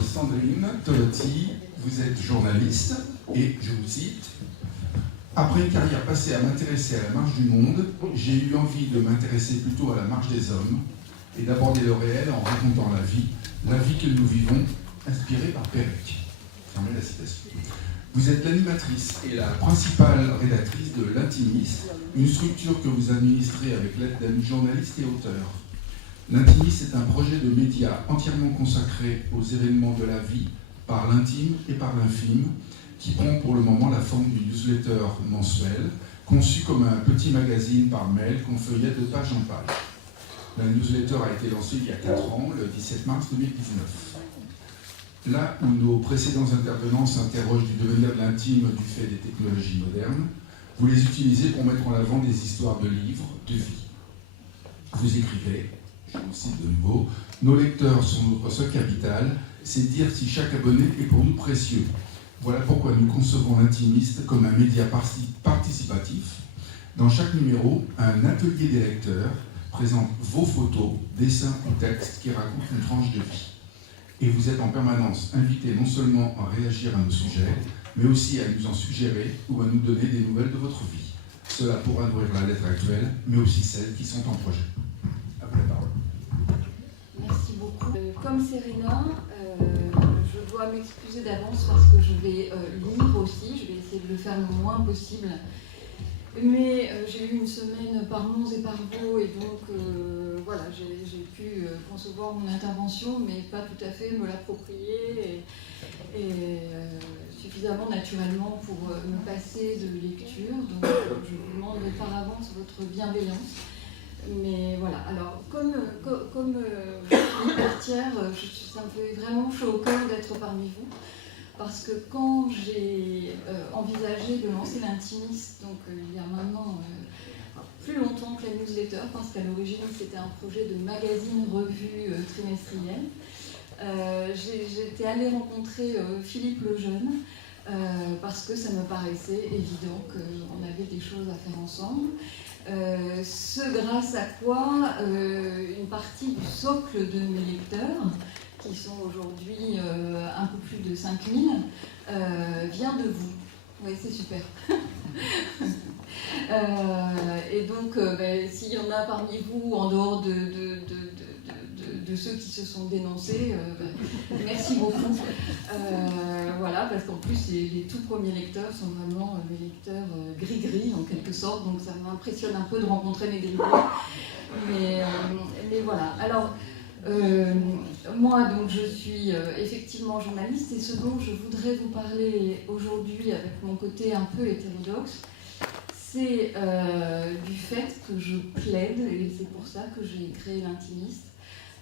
Sandrine Tolotti, vous êtes journaliste et je vous cite: après une carrière passée à m'intéresser à la marche du monde, j'ai eu envie de m'intéresser plutôt à la marche des hommes et d'aborder le réel en racontant la vie que nous vivons, inspirée par Pérec. Fermez la citation. Vous êtes l'animatrice et la principale rédactrice de L'Intimiste, une structure que vous administrez avec l'aide d'amis journalistes et auteurs. L'Intimiste est un projet de médias entièrement consacré aux événements de la vie, par l'intime et par l'infime, qui prend pour le moment la forme d'une newsletter mensuelle, conçue comme un petit magazine par mail qu'on feuillette de page en page. La newsletter a été lancée il y a 4 ans, le 17 mars 2019. Là où nos précédents intervenants s'interrogent du devenir de l'intime du fait des technologies modernes, vous les utilisez pour mettre en avant des histoires de livres, de vie. Vous écrivez, je vous cite de nouveau: nos lecteurs sont notre seul capital, c'est dire si chaque abonné est pour nous précieux. Voilà pourquoi nous concevons l'Intimiste comme un média participatif. Dans chaque numéro, un atelier des lecteurs présente vos photos, dessins ou textes qui racontent une tranche de vie. Et vous êtes en permanence invité non seulement à réagir à nos sujets, mais aussi à nous en suggérer ou à nous donner des nouvelles de votre vie. Cela pourra nourrir la lettre actuelle, mais aussi celles qui sont en projet. À vous la parole. Merci beaucoup. Comme Serena, je dois m'excuser d'avance parce que je vais lire aussi. Je vais essayer de le faire le moins possible. Mais j'ai eu une semaine par Mons et par Vaux, et donc voilà, j'ai pu concevoir mon intervention, mais pas tout à fait me l'approprier et suffisamment naturellement pour me passer de lecture. Donc je vous demande par avance votre bienveillance. Mais voilà, alors comme Bertière, ça me fait vraiment chaud au cœur d'être parmi vous. Parce que quand j'ai envisagé de lancer l'Intimiste, donc il y a maintenant plus longtemps que la newsletter, parce qu'à l'origine c'était un projet de magazine-revue trimestriel, j'étais allée rencontrer Philippe Lejeune, parce que ça me paraissait évident qu'on avait des choses à faire ensemble. Grâce à quoi une partie du socle de mes lecteurs, qui sont aujourd'hui un peu plus de 5000, vient de vous. Oui, c'est super. Et donc, s'il y en a parmi vous, en dehors de ceux qui se sont dénoncés, merci beaucoup. Voilà, parce qu'en plus, les tout premiers lecteurs sont vraiment des lecteurs gris-gris, en quelque sorte, donc ça m'impressionne un peu de rencontrer les gris-gris. Mais voilà. Alors, moi, donc, je suis effectivement journaliste, et ce dont je voudrais vous parler aujourd'hui, avec mon côté un peu hétérodoxe, c'est du fait que je plaide, et c'est pour ça que j'ai créé l'Intimiste,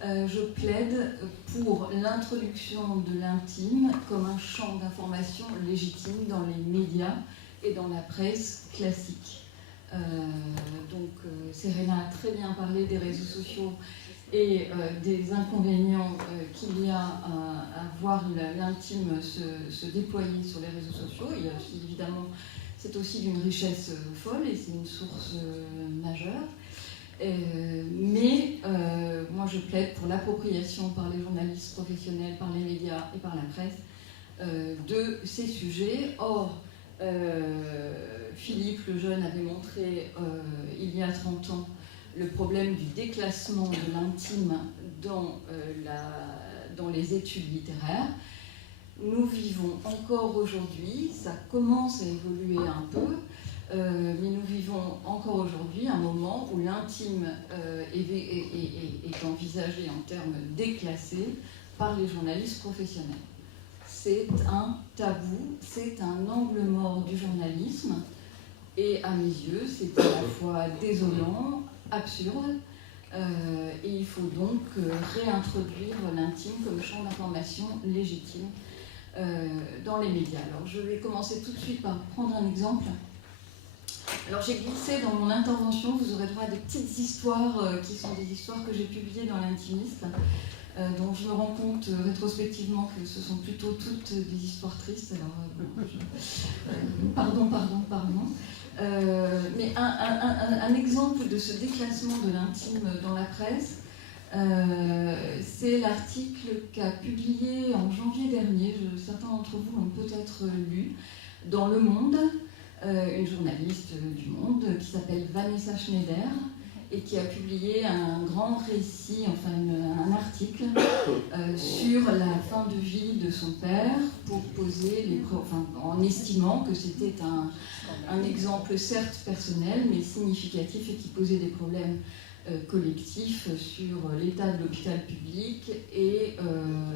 je plaide pour l'introduction de l'intime comme un champ d'information légitime dans les médias et dans la presse classique. Serena a très bien parlé des réseaux sociaux et des inconvénients qu'il y a à voir l'intime se déployer sur les réseaux sociaux. Il y a aussi, évidemment, c'est aussi d'une richesse folle et c'est une source majeure. Mais moi je plaide pour l'appropriation par les journalistes professionnels, par les médias et par la presse de ces sujets. Or, Philippe Lejeune avait montré il y a 30 ans le problème du déclassement de l'intime dans les études littéraires. Nous vivons encore aujourd'hui, ça commence à évoluer un peu, mais nous vivons encore aujourd'hui un moment où l'intime est envisagé en termes déclassés par les journalistes professionnels. C'est un tabou, c'est un angle mort du journalisme, et à mes yeux, c'est à la fois désolant, absurde, et il faut donc réintroduire l'intime comme champ d'information légitime dans les médias. Alors je vais commencer tout de suite par prendre un exemple. Alors j'ai glissé dans mon intervention, vous aurez droit à des petites histoires qui sont des histoires que j'ai publiées dans l'Intimiste. dont je me rends compte rétrospectivement que ce sont plutôt toutes des histoires tristes. Alors, pardon. Mais un exemple de ce déclassement de l'intime dans la presse, c'est l'article qu'a publié en janvier dernier, certains d'entre vous l'ont peut-être lu, dans Le Monde, une journaliste du Monde qui s'appelle Vanessa Schneider et qui a publié un grand récit, enfin un article sur la fin de vie de son père pour poser en estimant que c'était un exemple certes personnel mais significatif et qui posait des problèmes collectifs sur l'état de l'hôpital public et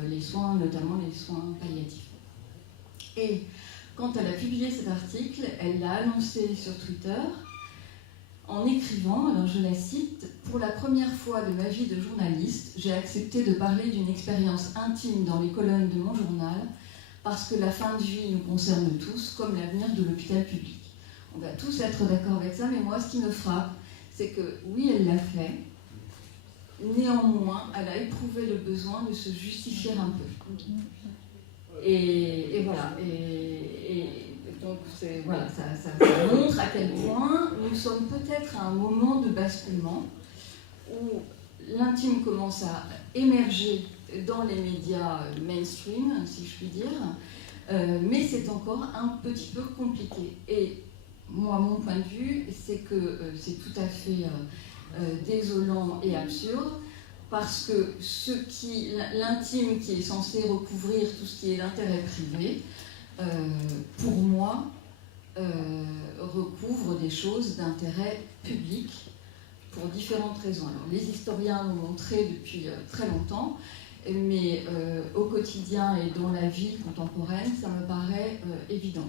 les soins, notamment les soins palliatifs. Et quand elle a publié cet article, elle l'a annoncé sur Twitter en écrivant, alors je la cite, « Pour la première fois de ma vie de journaliste, j'ai accepté de parler d'une expérience intime dans les colonnes de mon journal parce que la fin de vie nous concerne tous, comme l'avenir de l'hôpital public. » On va tous être d'accord avec ça, mais moi, ce qui me frappe, c'est que oui, elle l'a fait, néanmoins, elle a éprouvé le besoin de se justifier un peu. Et voilà. Et donc, voilà, ça montre à quel point nous sommes peut-être à un moment de basculement où l'intime commence à émerger dans les médias mainstream, si je puis dire, mais c'est encore un petit peu compliqué. Et moi, mon point de vue, c'est que c'est tout à fait désolant et absurde, parce que l'intime qui est censé recouvrir tout ce qui est l'intérêt privé, pour moi, recouvre des choses d'intérêt public pour différentes raisons. Alors, les historiens l'ont montré depuis très longtemps, mais au quotidien et dans la vie contemporaine, ça me paraît évident.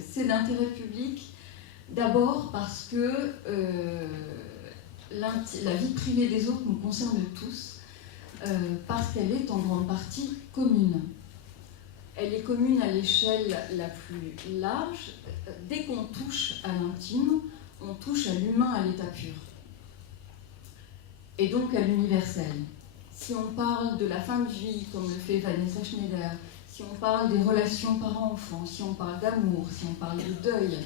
C'est d'intérêt public, d'abord parce que la vie privée des autres nous concerne tous, parce qu'elle est en grande partie commune. Elle est commune à l'échelle la plus large. Dès qu'on touche à l'intime, on touche à l'humain à l'état pur. Et donc à l'universel. Si on parle de la fin de vie, comme le fait Vanessa Schneider, si on parle des relations parents-enfants, si on parle d'amour, si on parle de deuil,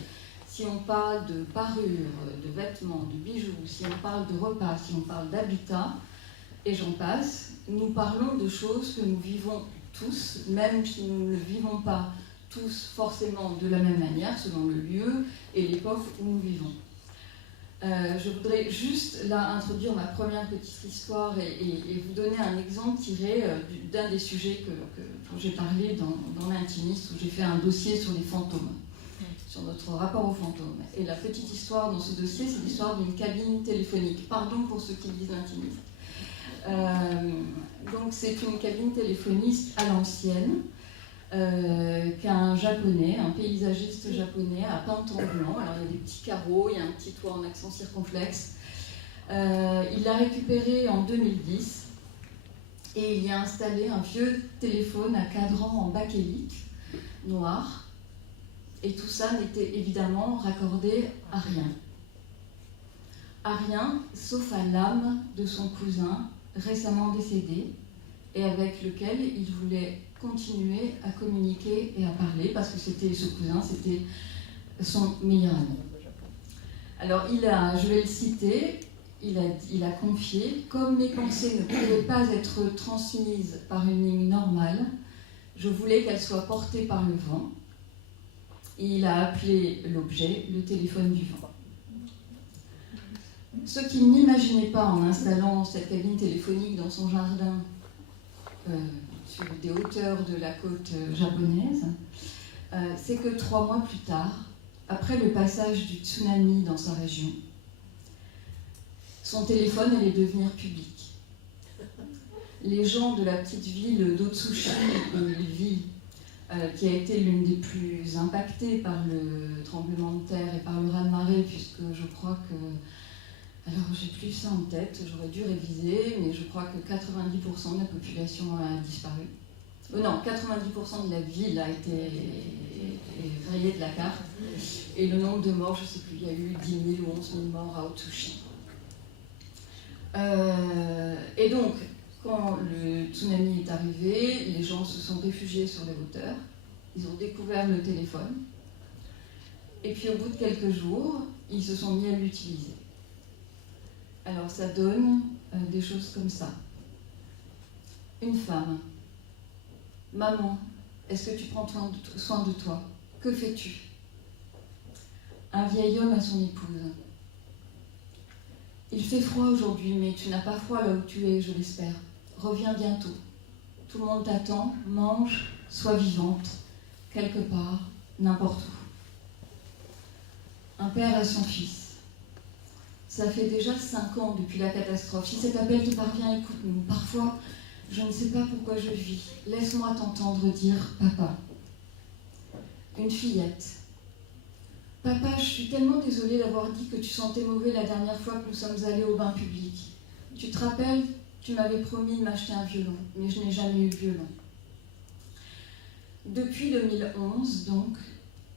si on parle de parures, de vêtements, de bijoux, si on parle de repas, si on parle d'habitat, et j'en passe, nous parlons de choses que nous vivons tous, même si nous ne le vivons pas tous forcément de la même manière, selon le lieu et l'époque où nous vivons. Je voudrais juste là introduire ma première petite histoire et vous donner un exemple tiré d'un des sujets dont j'ai parlé dans l'Intimiste, où j'ai fait un dossier sur les fantômes, sur notre rapport aux fantômes. Et la petite histoire dans ce dossier, c'est l'histoire d'une cabine téléphonique. Pardon pour ceux qui lisent l'Intimiste. Donc c'est une cabine téléphoniste à l'ancienne qu'un japonais, un paysagiste japonais a peint en blanc. Alors il y a des petits carreaux, il y a un petit toit en accent circonflexe. Il l'a récupéré en 2010 et il y a installé un vieux téléphone à cadran en bakélite noir. Et tout ça n'était évidemment raccordé à rien. À rien, sauf à l'âme de son cousin récemment décédé et avec lequel il voulait continuer à communiquer et à parler parce que ce cousin, c'était son meilleur ami. Alors je vais le citer, il a confié « Comme mes pensées ne pouvaient pas être transmises par une ligne normale, je voulais qu'elles soient portées par le vent. » Et il a appelé l'objet le téléphone du vent. Ce qu'il n'imaginait pas en installant cette cabine téléphonique dans son jardin sur des hauteurs de la côte japonaise, c'est que 3 mois plus tard, après le passage du tsunami dans sa région, son téléphone allait devenir public. Les gens de la petite ville d'Otsushi, où il vit, qui a été l'une des plus impactées par le tremblement de terre et par le raz-de-marée, puisque je crois que... Alors, j'ai plus ça en tête, j'aurais dû réviser, mais je crois que 90% de la population a disparu. Non, 90% de la ville a été rayée de la carte. Et le nombre de morts, je ne sais plus, il y a eu 10 000 ou 11 000 morts à Otsushi. Et donc, Quand le tsunami est arrivé, les gens se sont réfugiés sur les hauteurs, ils ont découvert le téléphone, et puis au bout de quelques jours, ils se sont mis à l'utiliser. Alors ça donne des choses comme ça. Une femme. Maman, est-ce que tu prends soin de toi? Que fais-tu? Un vieil homme à son épouse. Il fait froid aujourd'hui, mais tu n'as pas froid là où tu es, je l'espère. Reviens bientôt. Tout le monde t'attend, mange, sois vivante, quelque part, n'importe où. Un père à son fils. Ça fait déjà 5 ans depuis la catastrophe. Si cet appel te parvient, écoute-nous. Parfois, je ne sais pas pourquoi je vis. Laisse-moi t'entendre dire « Papa ». Une fillette. « Papa, je suis tellement désolée d'avoir dit que tu sentais mauvais la dernière fois que nous sommes allés au bain public. Tu te rappelles, tu m'avais promis de m'acheter un violon, mais je n'ai jamais eu de violon. » Depuis 2011, donc,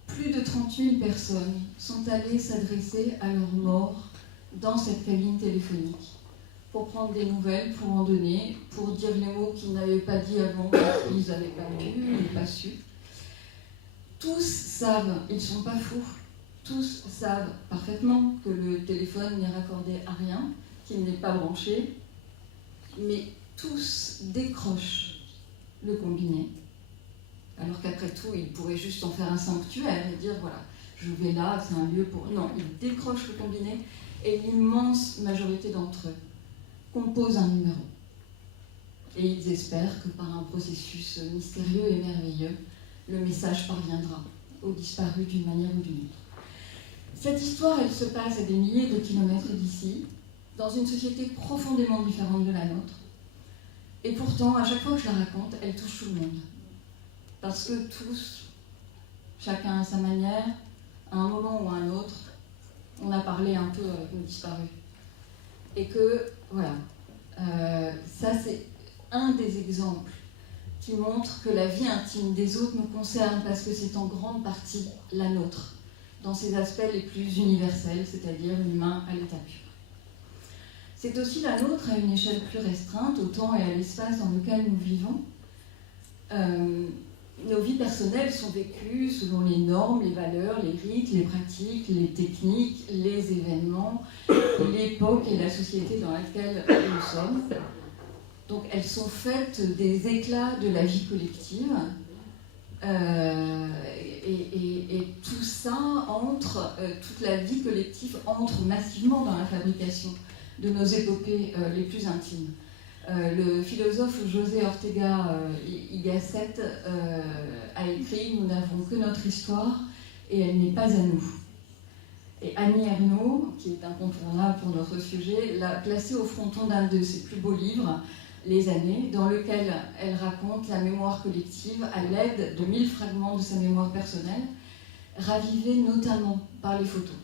plus de 30 000 personnes sont allées s'adresser à leurs morts dans cette cabine téléphonique, pour prendre des nouvelles, pour en donner, pour dire les mots qu'ils n'avaient pas dit avant, qu'ils n'avaient pas pu, ou pas su. Tous savent, ils ne sont pas fous, tous savent parfaitement que le téléphone n'est raccordé à rien, qu'il n'est pas branché, mais tous décrochent le combiné. Alors qu'après tout, ils pourraient juste en faire un sanctuaire et dire voilà, je vais là, c'est un lieu pour... Non, ils décrochent le combiné et l'immense majorité d'entre eux composent un numéro. Et ils espèrent que par un processus mystérieux et merveilleux, le message parviendra aux disparus d'une manière ou d'une autre. Cette histoire, elle se passe à des milliers de kilomètres d'ici, dans une société profondément différente de la nôtre. Et pourtant, à chaque fois que je la raconte, elle touche tout le monde. Parce que tous, chacun à sa manière, à un moment ou à un autre, on a parlé un peu avec nos disparus. Et que, voilà, ça c'est un des exemples qui montre que la vie intime des autres nous concerne parce que c'est en grande partie la nôtre, dans ses aspects les plus universels, c'est-à-dire l'humain à l'état pur. C'est aussi la nôtre à une échelle plus restreinte, au temps et à l'espace dans lequel nous vivons. Nos vies personnelles sont vécues selon les normes, les valeurs, les rites, les pratiques, les techniques, les événements, l'époque et la société dans laquelle nous sommes. Donc elles sont faites des éclats de la vie collective. Et tout ça entre, toute la vie collective entre massivement dans la fabrication de nos épopées les plus intimes. Le philosophe José Ortega y Gasset a écrit « Nous n'avons que notre histoire et elle n'est pas à nous ». Et Annie Ernaux, qui est incontournable pour notre sujet, l'a placée au fronton d'un de ses plus beaux livres, Les années, dans lequel elle raconte la mémoire collective à l'aide de 1000 fragments de sa mémoire personnelle, ravivés notamment par les photos.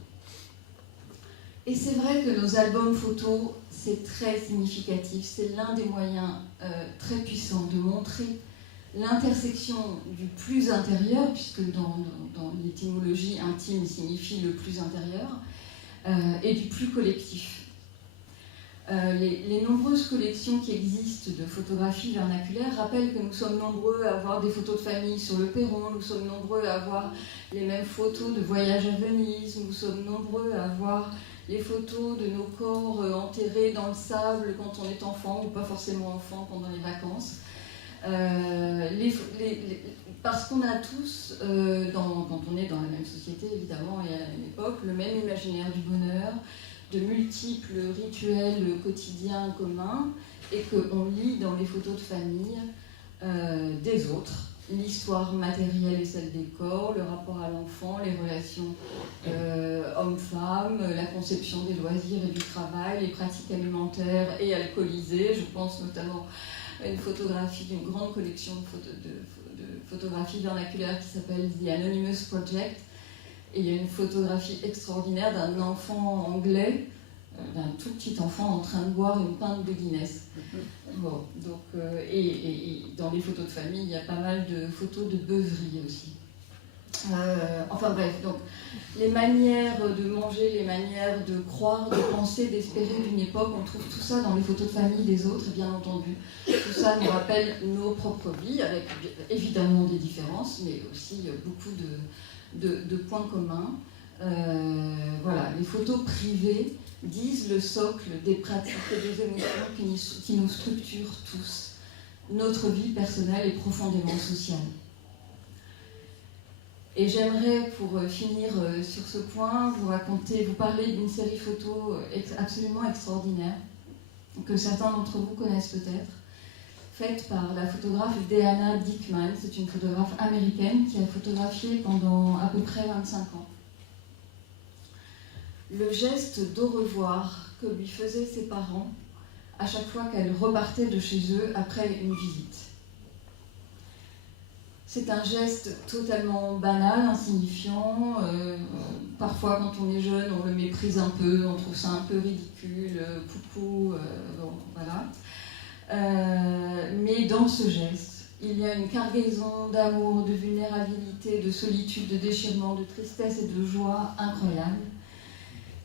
Et c'est vrai que nos albums photos, c'est très significatif, c'est l'un des moyens très puissants de montrer l'intersection du plus intérieur, puisque dans l'étymologie intime signifie le plus intérieur, et du plus collectif. Les nombreuses collections qui existent de photographies vernaculaires rappellent que nous sommes nombreux à avoir des photos de famille sur le perron, nous sommes nombreux à avoir les mêmes photos de voyage à Venise, nous sommes nombreux à avoir les photos de nos corps enterrés dans le sable quand on est enfant ou pas forcément enfant pendant les vacances. Parce qu'on a tous, quand on est dans la même société évidemment et à la même époque, le même imaginaire du bonheur, de multiples rituels quotidiens communs, et qu'on lit dans les photos de famille des autres, l'histoire matérielle et celle des corps, le rapport à l'enfant, les relations hommes-femmes, la conception des loisirs et du travail, les pratiques alimentaires et alcoolisées. Je pense notamment à une photographie d'une grande collection de photographies vernaculaires qui s'appelle The Anonymous Project. Et il y a une photographie extraordinaire d'un enfant anglais, d'un tout petit enfant en train de boire une pinte de Guinness. Bon, donc, et dans les photos de famille, il y a pas mal de photos de beuverie aussi. Enfin bref, donc les manières de manger, les manières de croire, de penser, d'espérer d'une époque, on trouve tout ça dans les photos de famille des autres, bien entendu. Tout ça nous rappelle nos propres vies, avec évidemment des différences, mais aussi beaucoup de points communs. Voilà, les photos privées disent le socle des pratiques et des émotions qui nous structurent tous. Notre vie personnelle est profondément sociale. Et j'aimerais, pour finir sur ce point, vous parler d'une série photo absolument extraordinaire, que certains d'entre vous connaissent peut-être, faite par la photographe Deanna Dickman. C'est une photographe américaine qui a photographié pendant à peu près 25 ans. Le geste d'au revoir que lui faisaient ses parents à chaque fois qu'elle repartait de chez eux après une visite. C'est un geste totalement banal, insignifiant. Parfois, quand on est jeune, on le méprise un peu, on trouve ça un peu ridicule, poupou, bon, voilà. Mais dans ce geste, il y a une cargaison d'amour, de vulnérabilité, de solitude, de déchirement, de tristesse et de joie incroyable.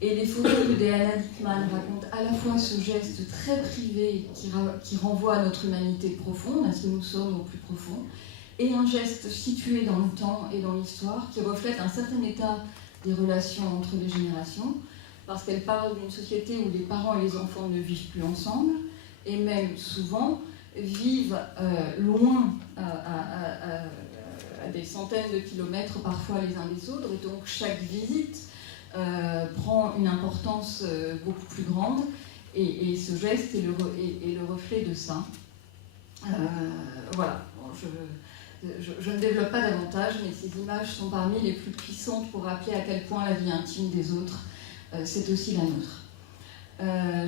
Et les photos de Deanna Dickman racontent à la fois ce geste très privé qui renvoie à notre humanité profonde, à ce que nous sommes au plus profond, et un geste situé dans le temps et dans l'histoire qui reflète un certain état des relations entre les générations, parce qu'elle parle d'une société où les parents et les enfants ne vivent plus ensemble, et même souvent vivent loin, à des centaines de kilomètres parfois les uns des autres, et donc chaque visite prend une importance beaucoup plus grande, et ce geste est le reflet de ça. Voilà, bon, je ne développe pas davantage, mais ces images sont parmi les plus puissantes pour rappeler à quel point la vie intime des autres, c'est aussi la nôtre.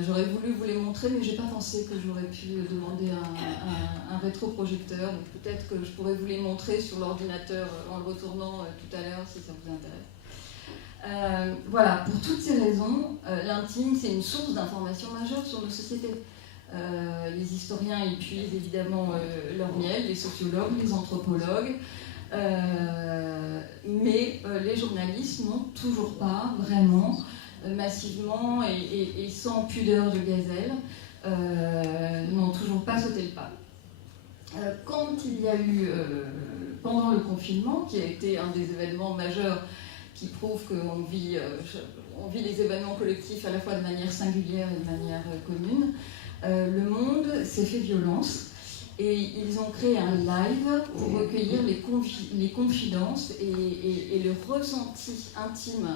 J'aurais voulu vous les montrer, mais je n'ai pas pensé que j'aurais pu demander un rétroprojecteur. Donc peut-être que je pourrais vous les montrer sur l'ordinateur en le retournant tout à l'heure, si ça vous intéresse. Voilà, pour toutes ces raisons, l'intime, c'est une source d'information majeure sur nos sociétés. Les historiens y puisent évidemment leur miel, les sociologues, les anthropologues, mais les journalistes n'ont toujours pas vraiment, massivement et sans pudeur de gazelle, n'ont toujours pas sauté le pas. Quand il y a eu, pendant le confinement, qui a été un des événements majeurs qui prouve qu'on vit les événements collectifs à la fois de manière singulière et de manière commune, le monde s'est fait violence et ils ont créé un live pour recueillir les confidences et le ressenti intime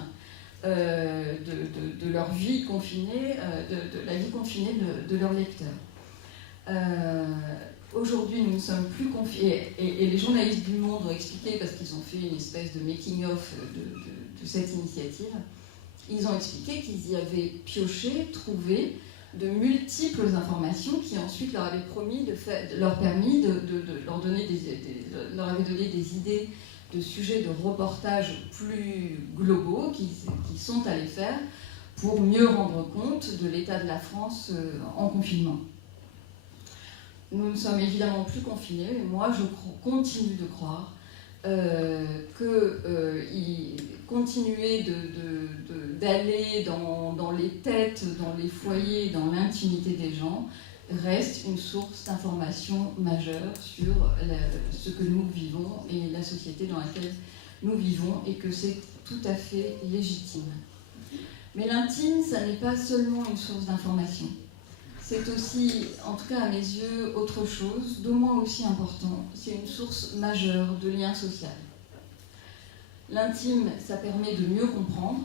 de leur vie confinée, de la vie confinée de leurs lecteurs. Aujourd'hui, nous ne sommes plus confinés, et les journalistes du Monde ont expliqué, parce qu'ils ont fait une espèce de making-of de cette initiative, ils ont expliqué qu'ils y avaient pioché, trouvé de multiples informations qui ensuite leur avaient permis de leur donner leur avaient donné des idées de sujets de reportage plus globaux qui sont allés faire pour mieux rendre compte de l'état de la France en confinement. Nous ne sommes évidemment plus confinés, mais moi je continue de croire continuer d'aller dans les têtes, dans les foyers, dans l'intimité des gens, reste une source d'information majeure sur ce que nous vivons et la société dans laquelle nous vivons, et que c'est tout à fait légitime. Mais l'intime, ça n'est pas seulement une source d'information. C'est aussi, en tout cas à mes yeux, autre chose, d'au moins aussi important. C'est une source majeure de lien social. L'intime, ça permet de mieux comprendre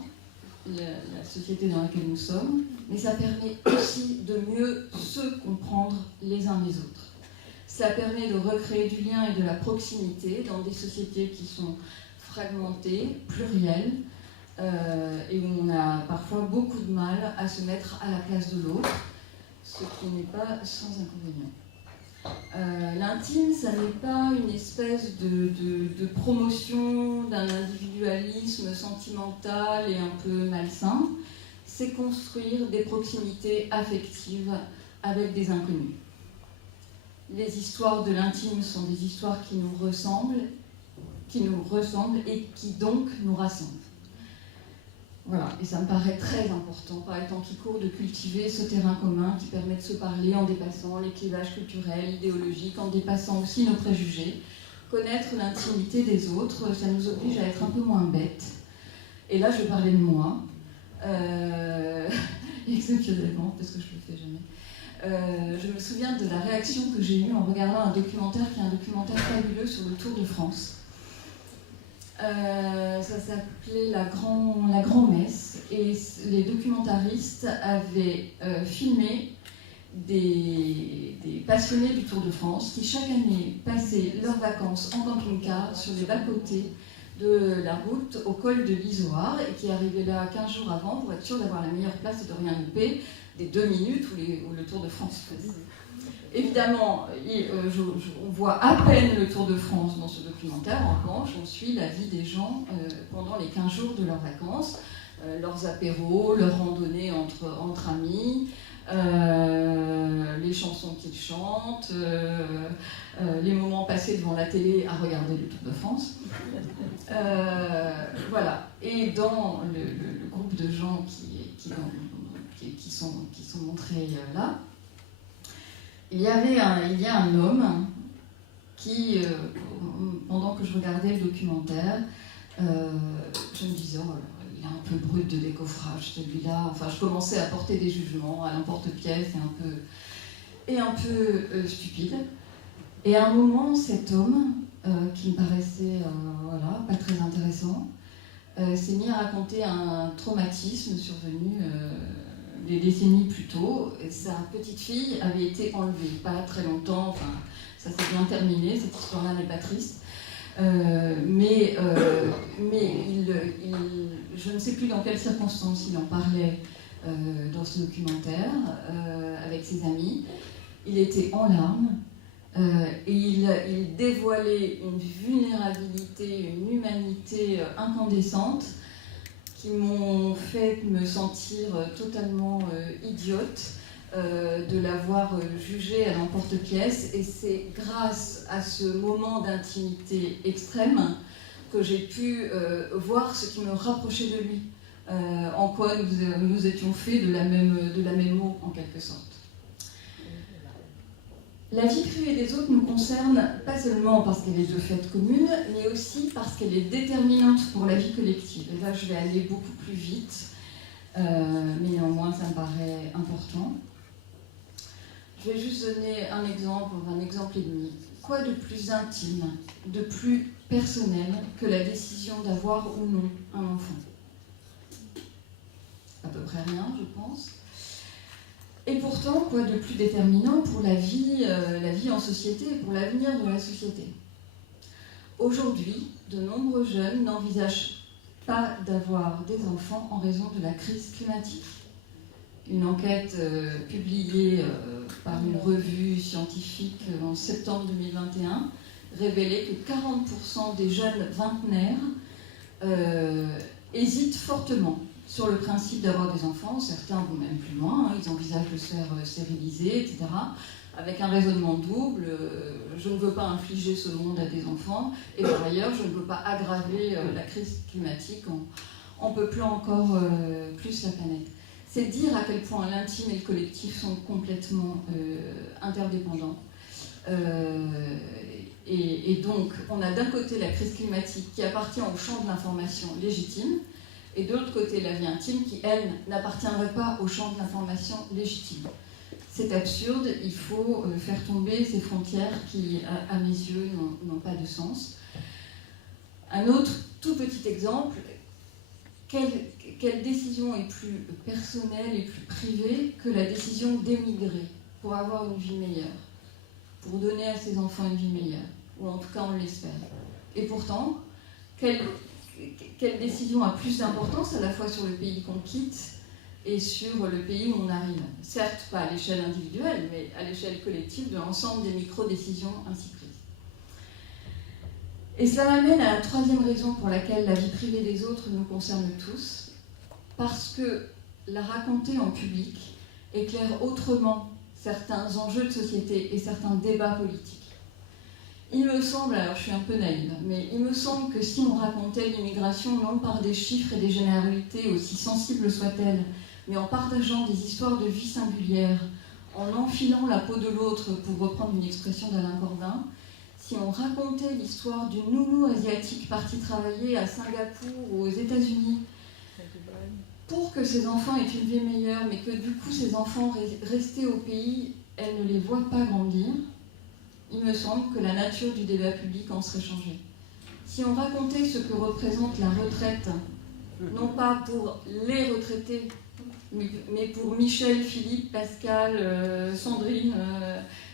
la société dans laquelle nous sommes, mais ça permet aussi de mieux se comprendre les uns les autres. Ça permet de recréer du lien et de la proximité dans des sociétés qui sont fragmentées, plurielles, et où on a parfois beaucoup de mal à se mettre à la place de l'autre, ce qui n'est pas sans inconvénient. L'intime, ça n'est pas une espèce de promotion d'un individualisme sentimental et un peu malsain, c'est construire des proximités affectives avec des inconnus. Les histoires de l'intime sont des histoires qui nous ressemblent, qui nous ressemblent et qui donc nous rassemblent. Voilà, et ça me paraît très important, par les temps qui courent, de cultiver ce terrain commun qui permet de se parler en dépassant les clivages culturels, idéologiques, en dépassant aussi nos préjugés. Connaître l'intimité des autres, ça nous oblige à être un peu moins bêtes. Et là, je vais parler de moi, exceptionnellement, parce que je ne le fais jamais. Je me souviens de la réaction que j'ai eue en regardant un documentaire qui est un documentaire fabuleux sur le Tour de France. Ça s'appelait La Grand-Messe, et les documentaristes avaient filmé des passionnés du Tour de France qui chaque année passaient leurs vacances en camping-car sur les bas-côtés de la route au col de l'Isoire et qui arrivaient là 15 jours avant pour être sûr d'avoir la meilleure place et de rien louper des 2 minutes où le Tour de France passe. Évidemment, on voit à peine le Tour de France dans ce documentaire. En revanche, on suit la vie des gens pendant les 15 jours de leurs vacances, leurs apéros, leurs randonnées entre amis, les chansons qu'ils chantent, les moments passés devant la télé à regarder le Tour de France. Voilà. Et dans le groupe de gens qui sont montrés là, il y a un homme qui, pendant que je regardais le documentaire, je me disais, oh, il est un peu brut de décoffrage celui-là. Enfin, je commençais à porter des jugements à l'emporte-pièce et un peu stupide. Et à un moment, cet homme, qui me paraissait pas très intéressant, s'est mis à raconter un traumatisme survenu des décennies plus tôt. Sa petite fille avait été enlevée, pas très longtemps, enfin, ça s'est bien terminé, cette histoire-là n'est pas triste. Mais je ne sais plus dans quelles circonstances il en parlait dans ce documentaire avec ses amis. Il était en larmes et il dévoilait une vulnérabilité, une humanité incandescente qui m'ont fait me sentir totalement idiote de l'avoir jugé à l'emporte-pièce. Et c'est grâce à ce moment d'intimité extrême que j'ai pu voir ce qui me rapprochait de lui, en quoi nous étions faits de la même eau, en quelque sorte. La vie privée des autres nous concerne pas seulement parce qu'elle est de fait commune, mais aussi parce qu'elle est déterminante pour la vie collective. Et là, je vais aller beaucoup plus vite, mais néanmoins, ça me paraît important. Je vais juste donner un exemple et demi. Quoi de plus intime, de plus personnel que la décision d'avoir ou non un enfant ? À peu près rien, je pense. Et pourtant, quoi de plus déterminant pour la vie en société et pour l'avenir de la société ? Aujourd'hui, de nombreux jeunes n'envisagent pas d'avoir des enfants en raison de la crise climatique. Une enquête publiée par une revue scientifique en septembre 2021 révélait que 40% des jeunes vingtenaires hésitent fortement sur le principe d'avoir des enfants. Certains vont même plus loin, ils envisagent de se faire stériliser, etc. Avec un raisonnement double, je ne veux pas infliger ce monde à des enfants, et par ailleurs, je ne veux pas aggraver la crise climatique en peuplant encore plus la planète. C'est dire à quel point l'intime et le collectif sont complètement interdépendants. Et donc, on a d'un côté la crise climatique qui appartient au champ de l'information légitime, et de l'autre côté, la vie intime qui, elle, n'appartiendrait pas au champ de l'information légitime. C'est absurde, il faut faire tomber ces frontières qui, à mes yeux, n'ont pas de sens. Un autre tout petit exemple, quelle décision est plus personnelle et plus privée que la décision d'émigrer pour avoir une vie meilleure, pour donner à ses enfants une vie meilleure, ou en tout cas on l'espère. Et pourtant, quelle décision a plus d'importance à la fois sur le pays qu'on quitte et sur le pays où on arrive ? Certes, pas à l'échelle individuelle, mais à l'échelle collective de l'ensemble des micro-décisions ainsi prises. Et cela m'amène à la troisième raison pour laquelle la vie privée des autres nous concerne tous, parce que la raconter en public éclaire autrement certains enjeux de société et certains débats politiques. il me semble, alors je suis un peu naïve, mais il me semble que si on racontait l'immigration non par des chiffres et des généralités, aussi sensibles soient-elles, mais en partageant des histoires de vie singulières, en enfilant la peau de l'autre, pour reprendre une expression d'Alain Corbin, si on racontait l'histoire d'une nounou asiatique partie travailler à Singapour ou aux États-Unis, pour que ses enfants aient une vie meilleure, mais que du coup ces enfants restés au pays, elle ne les voit pas grandir, il me semble que la nature du débat public en serait changée. Si on racontait ce que représente la retraite, non pas pour les retraités, mais pour Michel, Philippe, Pascal, Sandrine,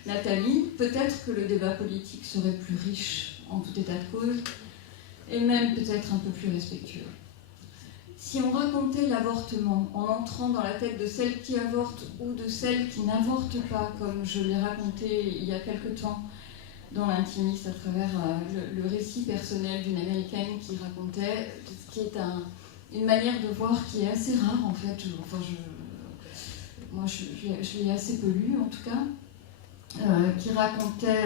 Nathalie, peut-être que le débat politique serait plus riche en tout état de cause, et même peut-être un peu plus respectueux. Si on racontait l'avortement en entrant dans la tête de celles qui avortent ou de celles qui n'avortent pas, comme je l'ai raconté il y a quelque temps dans l'Intimiste à travers le récit personnel d'une Américaine qui racontait, qui est une manière de voir qui est assez rare en fait. Moi je l'ai assez peu lu en tout cas, qui racontait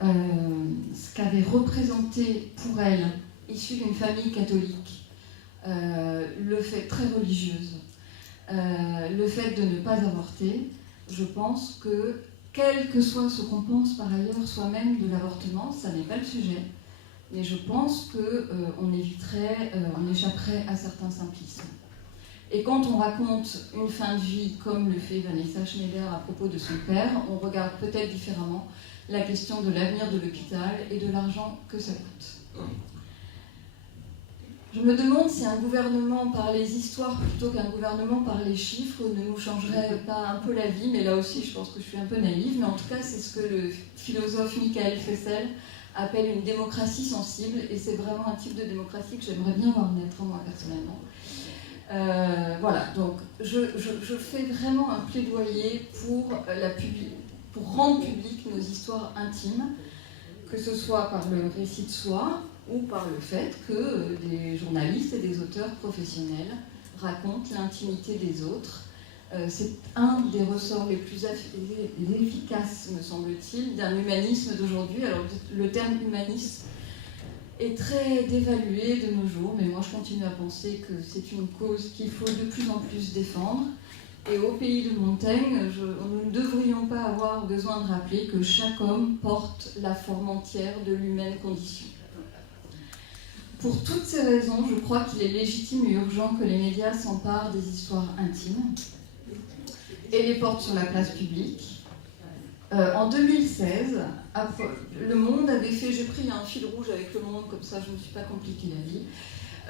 ce qu'avait représenté pour elle, issue d'une famille catholique, le fait très religieuse, le fait de ne pas avorter. Je pense que, quel que soit ce qu'on pense par ailleurs soi-même de l'avortement, ça n'est pas le sujet, mais je pense qu'on éviterait, on échapperait à certains simplismes. Et quand on raconte une fin de vie, comme le fait Vanessa Schneider à propos de son père, on regarde peut-être différemment la question de l'avenir de l'hôpital et de l'argent que ça coûte. Je me demande si un gouvernement par les histoires plutôt qu'un gouvernement par les chiffres ne nous changerait pas un peu la vie, mais là aussi je pense que je suis un peu naïve, mais en tout cas c'est ce que le philosophe Michael Fessel appelle une démocratie sensible, et c'est vraiment un type de démocratie que j'aimerais bien voir naître moi personnellement. Voilà, donc je fais vraiment un plaidoyer pour rendre publiques nos histoires intimes, que ce soit par le récit de soi, ou par le fait que des journalistes et des auteurs professionnels racontent l'intimité des autres. C'est un des ressorts les plus efficaces, me semble-t-il, d'un humanisme d'aujourd'hui. Alors le terme humaniste est très dévalué de nos jours, mais moi je continue à penser que c'est une cause qu'il faut de plus en plus défendre. Et au pays de Montaigne, nous ne devrions pas avoir besoin de rappeler que chaque homme porte la forme entière de l'humaine condition. Pour toutes ces raisons, je crois qu'il est légitime et urgent que les médias s'emparent des histoires intimes et les portent sur la place publique. En 2016, Le Monde avait fait, j'ai pris un fil rouge avec Le Monde, comme ça je ne me suis pas compliqué la vie.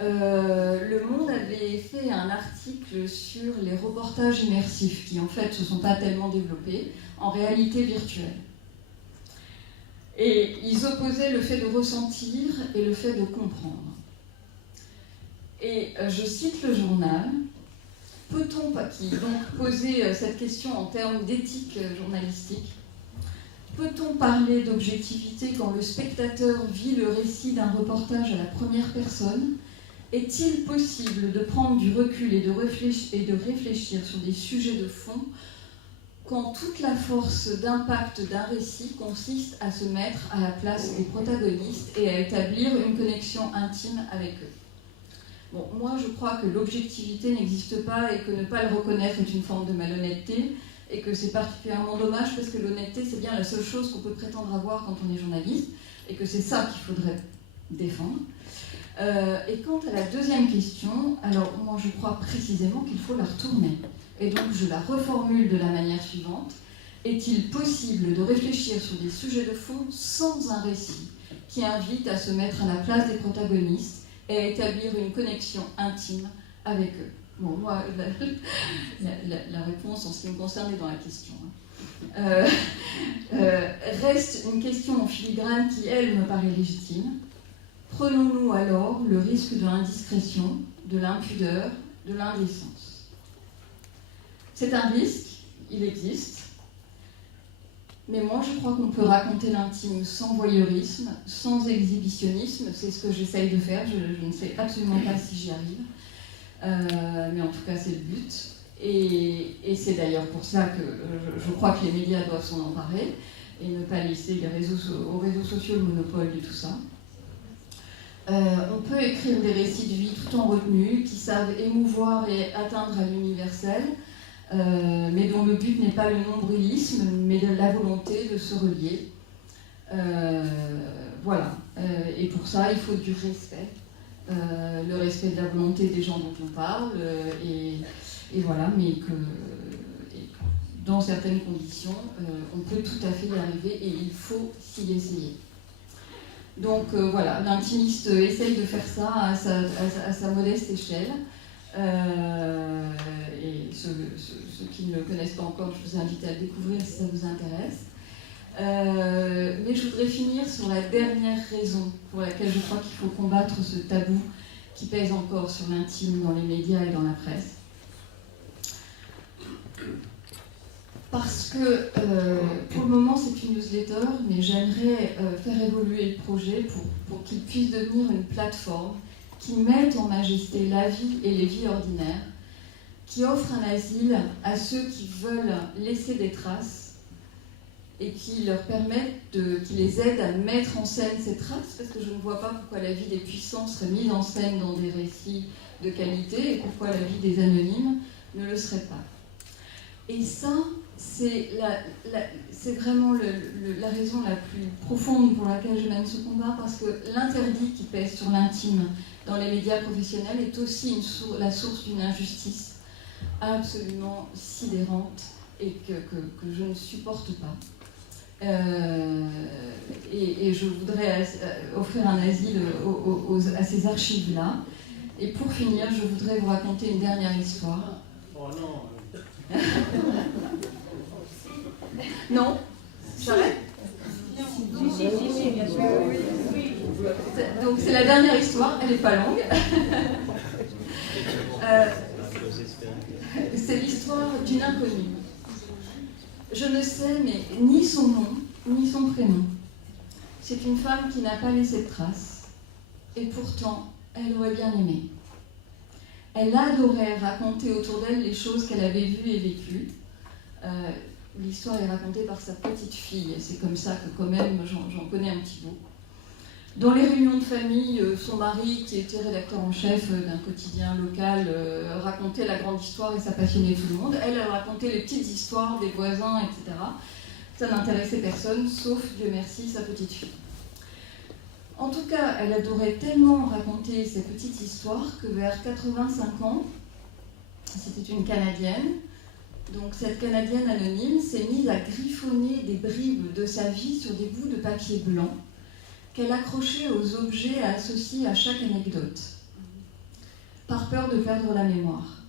Le Monde avait fait un article sur les reportages immersifs, qui en fait ne se sont pas tellement développés, en réalité virtuelle. Et ils opposaient le fait de ressentir et le fait de comprendre. Et je cite le journal, peut-on pas, qui donc posait cette question en termes d'éthique journalistique, peut-on parler d'objectivité quand le spectateur vit le récit d'un reportage à la première personne? Est-il possible de prendre du recul et de réfléchir sur des sujets de fond quand toute la force d'impact d'un récit consiste à se mettre à la place des protagonistes et à établir une connexion intime avec eux? Bon, moi je crois que l'objectivité n'existe pas et que ne pas le reconnaître est une forme de malhonnêteté, et que c'est particulièrement dommage parce que l'honnêteté c'est bien la seule chose qu'on peut prétendre avoir quand on est journaliste, et que c'est ça qu'il faudrait défendre. Et quant à la deuxième question, alors moi je crois précisément qu'il faut la retourner. Et donc je la reformule de la manière suivante. Est-il possible de réfléchir sur des sujets de fond sans un récit qui invite à se mettre à la place des protagonistes et à établir une connexion intime avec eux? Bon, moi, la réponse en ce qui me concerne est dans la question. Reste une question en filigrane qui, elle, me paraît légitime. Prenons-nous alors le risque de l'indiscrétion, de l'impudeur, de l'indécence? C'est un risque, il existe, mais moi je crois qu'on peut raconter l'intime sans voyeurisme, sans exhibitionnisme, c'est ce que j'essaye de faire, je ne sais absolument pas si j'y arrive, mais en tout cas c'est le but, et c'est d'ailleurs pour ça que je crois que les médias doivent s'en emparer. et ne pas laisser aux réseaux sociaux le monopole de tout ça. On peut écrire des récits de vie tout en retenue, qui savent émouvoir et atteindre à l'universel, mais dont le but n'est pas le nombrilisme, mais de la volonté de se relier. Voilà. Et pour ça, il faut du respect. Le respect de la volonté des gens dont on parle, et voilà, mais que dans certaines conditions, on peut tout à fait y arriver et il faut s'y essayer. Donc voilà, l'intimiste essaye de faire ça à sa modeste échelle. Et ceux qui ne le connaissent pas encore, je vous invite à le découvrir si ça vous intéresse. Mais je voudrais finir sur la dernière raison pour laquelle je crois qu'il faut combattre ce tabou qui pèse encore sur l'intime dans les médias et dans la presse. Parce que pour le moment c'est une newsletter, mais j'aimerais faire évoluer le projet pour qu'il puisse devenir une plateforme qui mette en majesté la vie et les vies ordinaires, qui offre un asile à ceux qui veulent laisser des traces et qui leur permettent qui les aident à mettre en scène ces traces, parce que je ne vois pas pourquoi la vie des puissants serait mise en scène dans des récits de qualité et pourquoi la vie des anonymes ne le serait pas. Et ça, c'est vraiment la raison la plus profonde pour laquelle je mène ce combat, parce que l'interdit qui pèse sur l'intime dans les médias professionnels est aussi la source d'une injustice absolument sidérante et que je ne supporte pas. Et je voudrais offrir un asile à ces archives-là. Et pour finir, je voudrais vous raconter une dernière histoire. Oh non. Non? J'arrête? Donc c'est la dernière histoire, elle n'est pas longue. C'est l'histoire d'une inconnue. Je ne sais mais ni son nom, ni son prénom. C'est une femme qui n'a pas laissé de traces, et pourtant, elle aurait bien aimé. Elle adorait raconter autour d'elle les choses qu'elle avait vues et vécues. L'histoire est racontée par sa petite fille, c'est comme ça que quand même j'en connais un petit bout. Dans les réunions de famille, son mari, qui était rédacteur en chef d'un quotidien local, racontait la grande histoire et ça passionnait tout le monde. Elle racontait les petites histoires des voisins, etc. Ça n'intéressait personne, sauf, Dieu merci, sa petite fille. En tout cas, elle adorait tellement raconter ces petites histoires que vers 85 ans, c'était une Canadienne, donc cette Canadienne anonyme s'est mise à griffonner des bribes de sa vie sur des bouts de papier blanc qu'elle accrochait aux objets associés à chaque anecdote, par peur de perdre la mémoire,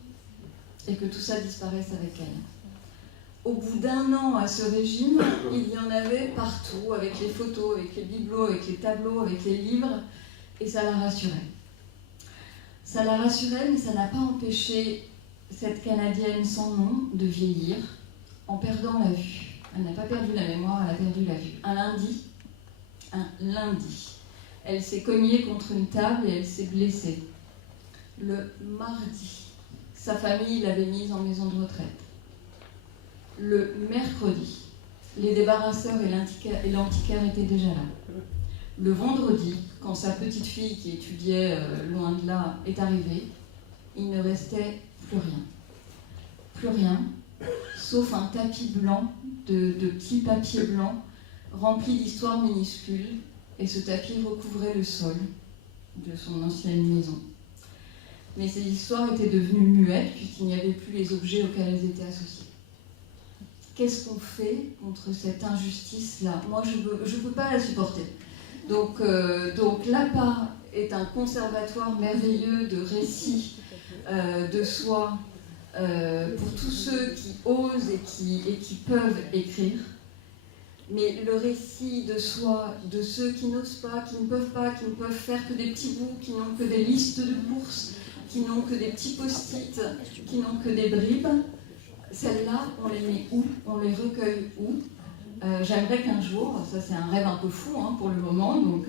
et que tout ça disparaisse avec elle. Au bout d'un an à ce régime, il y en avait partout, avec les photos, avec les bibelots, avec les tableaux, avec les livres, et ça la rassurait. Ça la rassurait, mais ça n'a pas empêché cette Canadienne sans nom de vieillir en perdant la vue. Elle n'a pas perdu la mémoire, elle a perdu la vue. Un lundi, elle s'est cognée contre une table et elle s'est blessée. Le mardi, sa famille l'avait mise en maison de retraite. Le mercredi, les débarrasseurs et l'antiquaire étaient déjà là. Le vendredi, quand sa petite fille qui étudiait loin de là est arrivée, il ne restait plus rien. Plus rien, sauf un tapis blanc de petits papiers blancs remplis d'histoires minuscules, et ce tapis recouvrait le sol de son ancienne maison. Mais ces histoires étaient devenues muettes puisqu'il n'y avait plus les objets auxquels elles étaient associées. Qu'est-ce qu'on fait contre cette injustice-là? Moi, je ne peux pas la supporter. Donc l'APA est un conservatoire merveilleux de récits de soi pour tous ceux qui osent et qui peuvent écrire. Mais le récit de soi, de ceux qui n'osent pas, qui ne peuvent faire que des petits bouts, qui n'ont que des listes de courses, qui n'ont que des petits post-it, qui n'ont que des bribes, celles-là, on les met où? On les recueille où? J'aimerais qu'un jour, ça c'est un rêve un peu fou pour le moment, donc,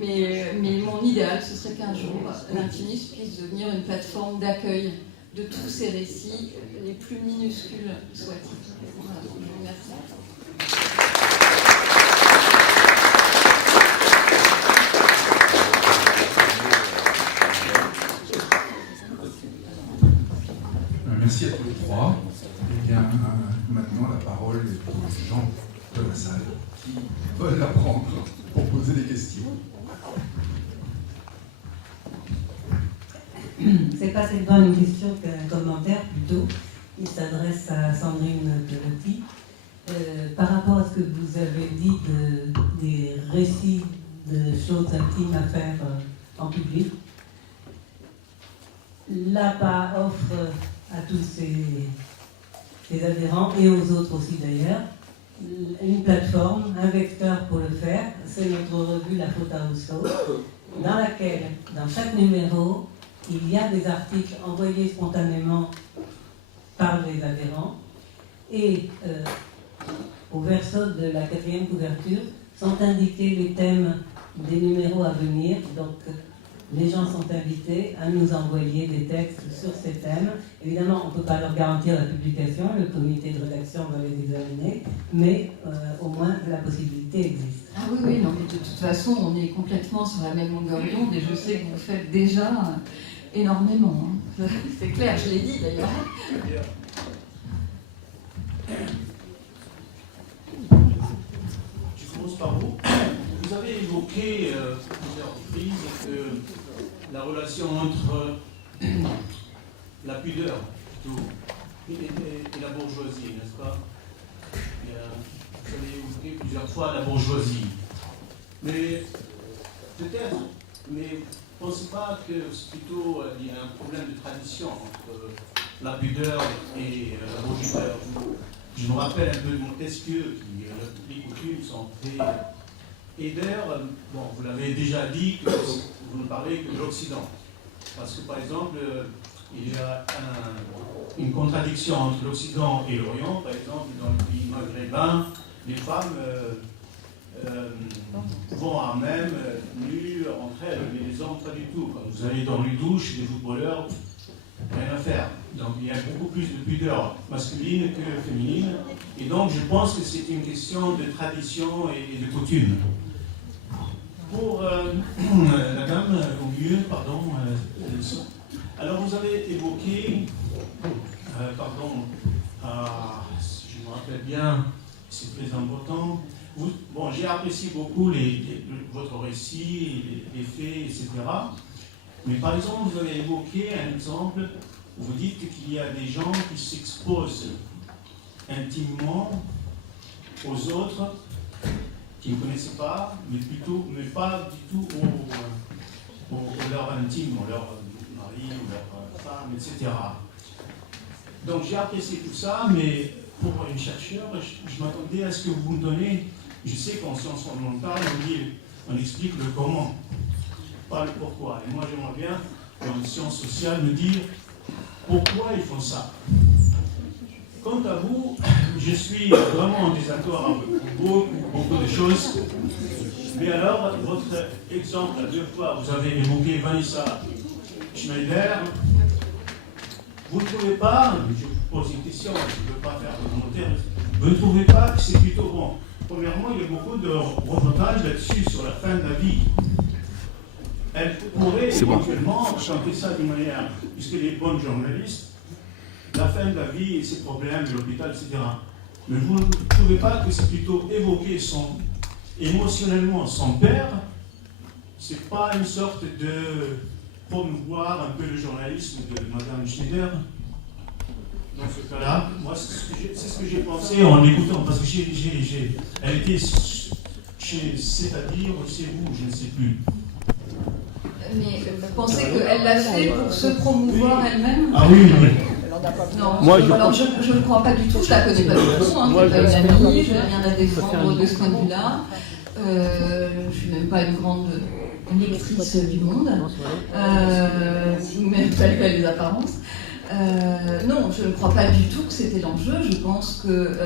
mais mon idéal, ce serait qu'un jour, l'Intimiste puisse devenir une plateforme d'accueil de tous ces récits, les plus minuscules soient-ils. Voilà, je vous remercie. microphone à prendre pour poser des questions. C'est pas tellement une question qu'un commentaire plutôt. Il s'adresse à Sandrine Pelotti. Par rapport à ce que vous avez dit des récits de choses intimes à faire en public, l'APA offre à tous ses adhérents et aux autres aussi d'ailleurs une plateforme, un vecteur pour le faire. C'est notre revue La Faute à Rousseau, dans laquelle, dans chaque numéro, il y a des articles envoyés spontanément par les adhérents et au verso de la 4e couverture sont indiqués les thèmes des numéros à venir. Donc les gens sont invités à nous envoyer des textes sur ces thèmes. Évidemment, on ne peut pas leur garantir la publication, le comité de rédaction va les examiner, mais au moins la possibilité existe. Ah oui, oui, non, mais de toute façon, on est complètement sur la même longueur d'onde et je sais que vous faites déjà énormément. Hein. C'est clair, je l'ai dit d'ailleurs. Je commence par vous. Vous avez évoqué plusieurs reprises que la relation entre la pudeur plutôt, et la bourgeoisie, n'est-ce pas? Vous avez évoqué plusieurs fois la bourgeoisie. Mais peut-être, mais ne pensez pas que c'est plutôt il y a un problème de tradition entre la pudeur et la bourgeoisie. Je me rappelle un peu de Montesquieu, qui les coutumes sont très... Et d'ailleurs, bon, vous l'avez déjà dit, que vous ne parlez que de l'Occident. Parce que par exemple, il y a une contradiction entre l'Occident et l'Orient. Par exemple, dans le pays maghrébin, les femmes vont à même nues entre elles, mais les hommes pas du tout. Quand vous allez dans les douches, les footballeurs, rien à faire. Donc il y a beaucoup plus de pudeur masculine que féminine. Et donc je pense que c'est une question de tradition et de coutume. Pour la dame au milieu, pardon. Alors vous avez évoqué, si je me rappelle bien, c'est très important. Bon, j'ai apprécié beaucoup votre récit, les faits, etc. Mais par exemple, vous avez évoqué un exemple où vous dites qu'il y a des gens qui s'exposent intimement aux autres qui ne connaissaient pas, mais pas du tout leur intime, leur mari ou leur femme, etc. Donc j'ai apprécié tout ça, mais pour une chercheure, je m'attendais à ce que vous me donnez. Je sais qu'en sciences fondamentales, on explique le comment, pas le pourquoi. Et moi, j'aimerais bien, en sciences sociales, me dire pourquoi ils font ça. Quant à vous, je suis vraiment en désaccord avec beaucoup de choses. Mais alors, votre exemple, la 2 fois, vous avez évoqué Vanessa Schneider. Vous ne trouvez pas, je vous pose une question, je ne veux pas faire de commentaires, vous ne trouvez pas que c'est plutôt bon? Premièrement, il y a beaucoup de reportages là-dessus, sur la fin de la vie. Elle pourrait éventuellement chanter ça d'une manière, puisqu'elle est bonne journaliste, la fin de la vie et ses problèmes, l'hôpital, etc. Mais vous ne trouvez pas que c'est plutôt évoquer émotionnellement son père? C'est pas une sorte de promouvoir un peu le journalisme de Madame Schneider? Dans ce cas-là, moi, c'est ce que j'ai pensé en l'écoutant, parce que elle était c'est-à-dire, c'est vous, je ne sais plus. Mais vous pensez qu'elle l'a fait pour se promouvoir elle-même? Ah oui, oui. Non, moi, je ne crois pas du tout, je ne la connais pas du tout, hein, je ne suis pas une amie, je n'ai rien à défendre de ce point de vue-là. Je ne suis même pas une grande lectrice du monde, même telle que les apparences. Non, je ne crois pas du tout que c'était l'enjeu. Je pense que,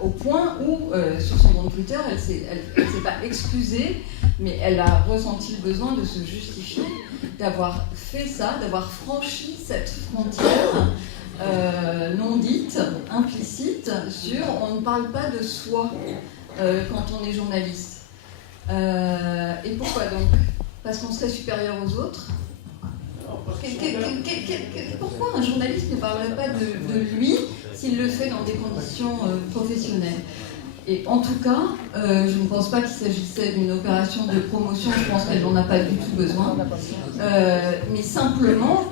au point où, sur son compte Twitter, elle ne s'est pas excusée, mais elle a ressenti le besoin de se justifier, d'avoir fait ça, d'avoir franchi cette frontière non dite, implicite, sur on ne parle pas de soi quand on est journaliste. Et pourquoi donc? Parce qu'on serait supérieur aux autres? Pourquoi un journaliste ne parlerait pas de lui s'il le fait dans des conditions professionnelles? Et en tout cas, je ne pense pas qu'il s'agissait d'une opération de promotion, je pense qu'elle n'en a pas du tout besoin. Mais simplement,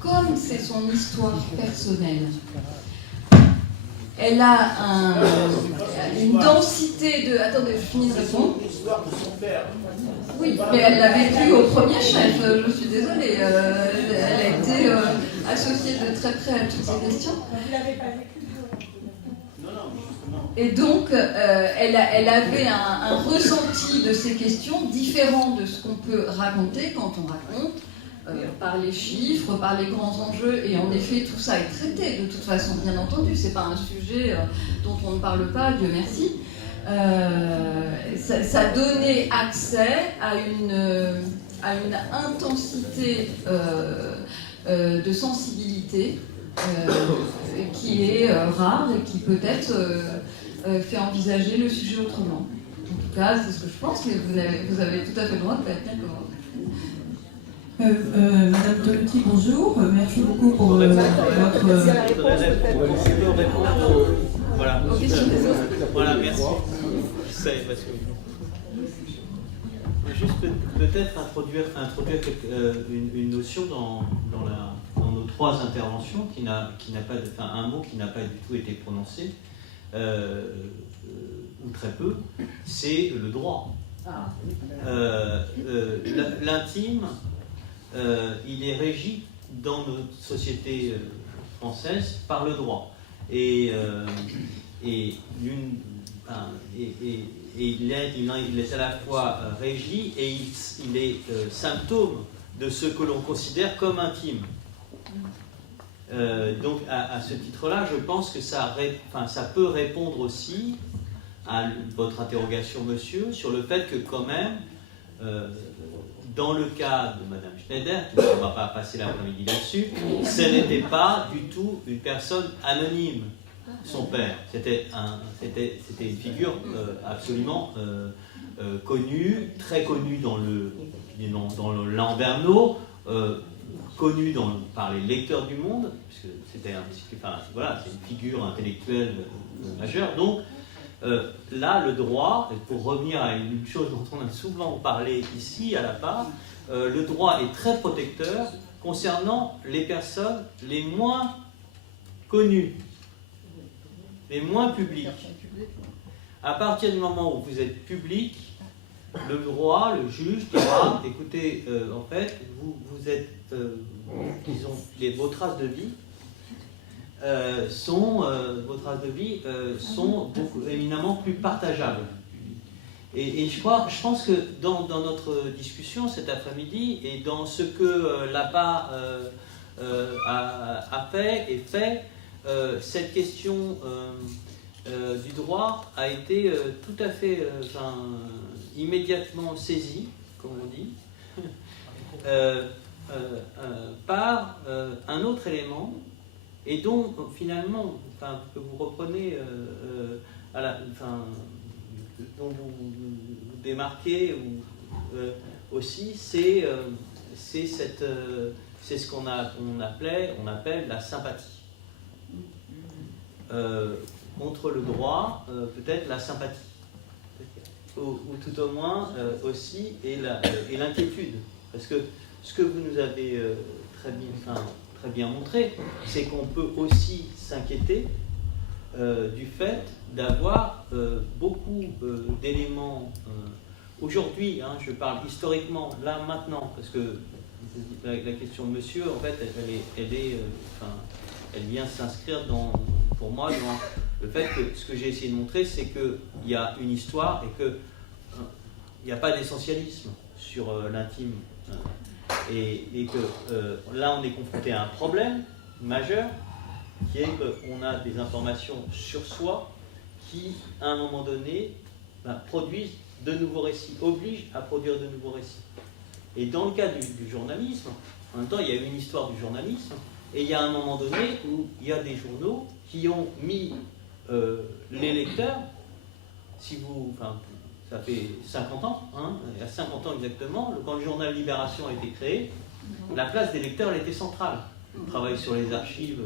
comme c'est son histoire personnelle, elle a une densité de... Attendez, je finis de répondre. Oui, mais elle l'a vécu au premier chef, je suis désolée. Elle a été associée de très près à toutes ces questions. Vous l'avez pas vécu? Et donc, elle avait un ressenti de ces questions différent de ce qu'on peut raconter quand on raconte par les chiffres, par les grands enjeux. Et en effet, tout ça est traité de toute façon, bien entendu. C'est pas un sujet dont on ne parle pas, Dieu merci. Ça donnait accès à une intensité de sensibilité qui est rare et qui peut-être fait envisager le sujet autrement. En tout cas, c'est ce que je pense, mais vous avez tout à fait le droit de pas être d'accord. Madame Tolotti, bonjour. Merci beaucoup pour votre... Voilà. Ok, Voilà, merci. Je sais, parce que... Juste peut-être introduire une notion dans nos trois interventions qui n'a pas, enfin un mot qui n'a pas du tout été prononcé, ou très peu, c'est le droit. L'intime, il est régi dans notre société française par le droit. Et il est à la fois régi et il est symptôme de ce que l'on considère comme intime. Donc à ce titre-là, je pense que ça peut répondre aussi à votre interrogation, monsieur, sur le fait que quand même, dans le cas de Madame Schneider, qui ne va pas passer l'après-midi là-dessus, ce n'était pas du tout une personne anonyme. Son père, c'était une figure absolument connue, très connue dans le Lambernault, connue par les lecteurs du Monde, puisque c'était c'est une figure intellectuelle majeure. Donc là, le droit, et pour revenir à une chose dont on a souvent parlé ici à la part, le droit est très protecteur concernant les personnes les moins connues, les moins publics. À partir du moment où vous êtes public, le droit, le juge dira, écoutez, en fait, vous êtes, disons, vos traces de vie sont éminemment plus partageables. Et je pense que dans notre discussion cet après-midi et dans ce que l'APA a fait et fait, cette question du droit a été tout à fait immédiatement saisie, comme on dit, par un autre élément, et dont finalement, que vous reprenez, dont vous démarquez aussi, c'est ce qu'on appelle la sympathie. Contre le droit, peut-être la sympathie, ou tout au moins aussi, et l'inquiétude. Parce que ce que vous nous avez très bien montré, c'est qu'on peut aussi s'inquiéter du fait d'avoir beaucoup d'éléments. Aujourd'hui, je parle historiquement, là, maintenant, parce que la question de monsieur, en fait, elle vient s'inscrire pour moi dans le fait que ce que j'ai essayé de montrer, c'est qu'il y a une histoire et qu'il n'y a pas d'essentialisme sur l'intime. Et que là, on est confronté à un problème majeur qui est qu'on a des informations sur soi qui, à un moment donné, produisent de nouveaux récits, obligent à produire de nouveaux récits. Et dans le cas du journalisme, en même temps, il y a une histoire du journalisme, et il y a un moment donné où il y a des journaux qui ont mis les lecteurs, ça fait 50 ans, il y a 50 ans exactement, quand le journal Libération a été créé, la place des lecteurs elle était centrale. Je travaille sur les archives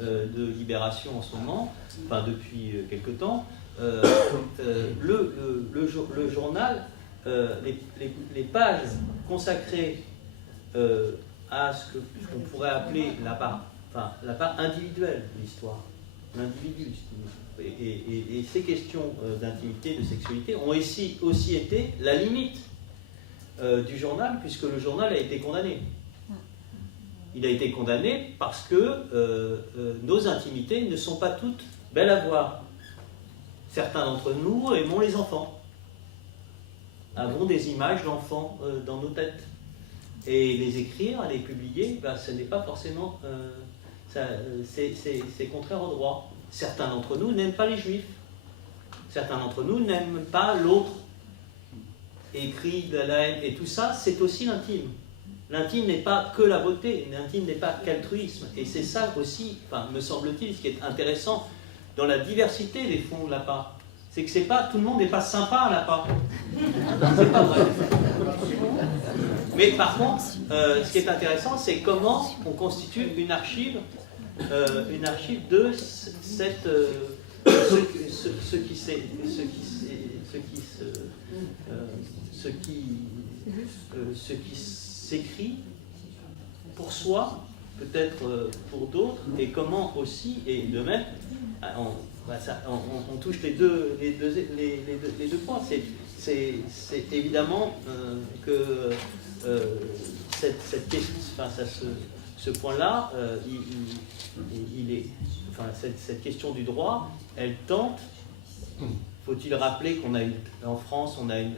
de Libération en ce moment, depuis quelque temps. le journal, les pages consacrées à ce qu'on pourrait appeler la part individuelle de l'histoire, l'individu, et ces questions d'intimité, de sexualité ont aussi été la limite du journal, puisque le journal a été condamné. Il a été condamné parce que nos intimités ne sont pas toutes belles à voir. Certains d'entre nous aimons les enfants, avons des images d'enfants dans nos têtes. Et les écrire, les publier, ce n'est pas forcément... c'est contraire au droit. Certains d'entre nous n'aiment pas les juifs. Certains d'entre nous n'aiment pas l'autre. Écrit de la haine. Et tout ça, c'est aussi l'intime. L'intime n'est pas que la beauté, l'intime n'est pas qu'altruisme. Et c'est ça aussi, me semble-t-il, ce qui est intéressant dans la diversité des fonds de la part. C'est que tout le monde n'est pas sympa à la part. C'est pas vrai. Mais par contre, ce qui est intéressant, c'est comment on constitue une archive de ce qui s'écrit pour soi, peut-être pour d'autres, et comment aussi, et de même, on touche les deux points. C'est évidemment que cette question, ce point-là, cette question du droit, elle tente. Faut-il rappeler qu'on a en France, on a une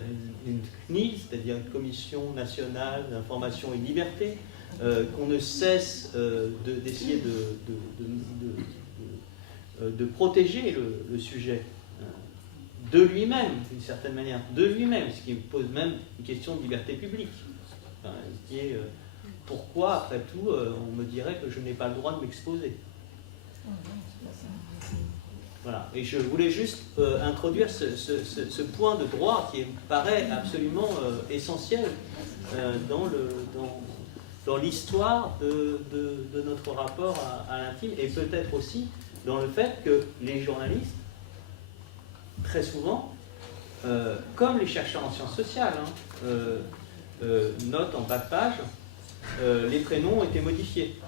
CNIL, c'est-à-dire une Commission nationale d'information et de liberté, qu'on ne cesse d'essayer de protéger le sujet de lui-même, d'une certaine manière, de lui-même, ce qui pose même une question de liberté publique, qui est pourquoi, après tout, on me dirait que je n'ai pas le droit de m'exposer. Voilà. Et je voulais juste introduire ce point de droit qui me paraît absolument essentiel dans l'histoire de notre rapport à l'intime, et peut-être aussi dans le fait que les journalistes, très souvent, comme les chercheurs en sciences sociales, notent en bas de page, les prénoms ont été modifiés.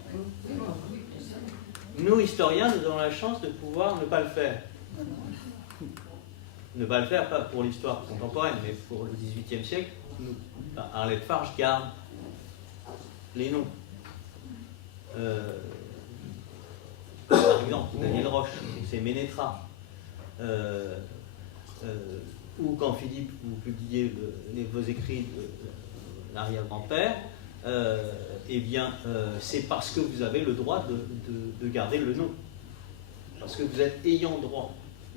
Nous, historiens, nous avons la chance de pouvoir ne pas le faire. Ne pas le faire, pas pour l'histoire contemporaine, mais pour le XVIIIe siècle. Arlette Farge garde les noms. Par exemple, Daniel Roche, c'est Ménétra. Ou quand Philippe, vous publiez vos écrits de l'arrière-grand-père, c'est parce que vous avez le droit de garder le nom. Parce que vous êtes ayant droit,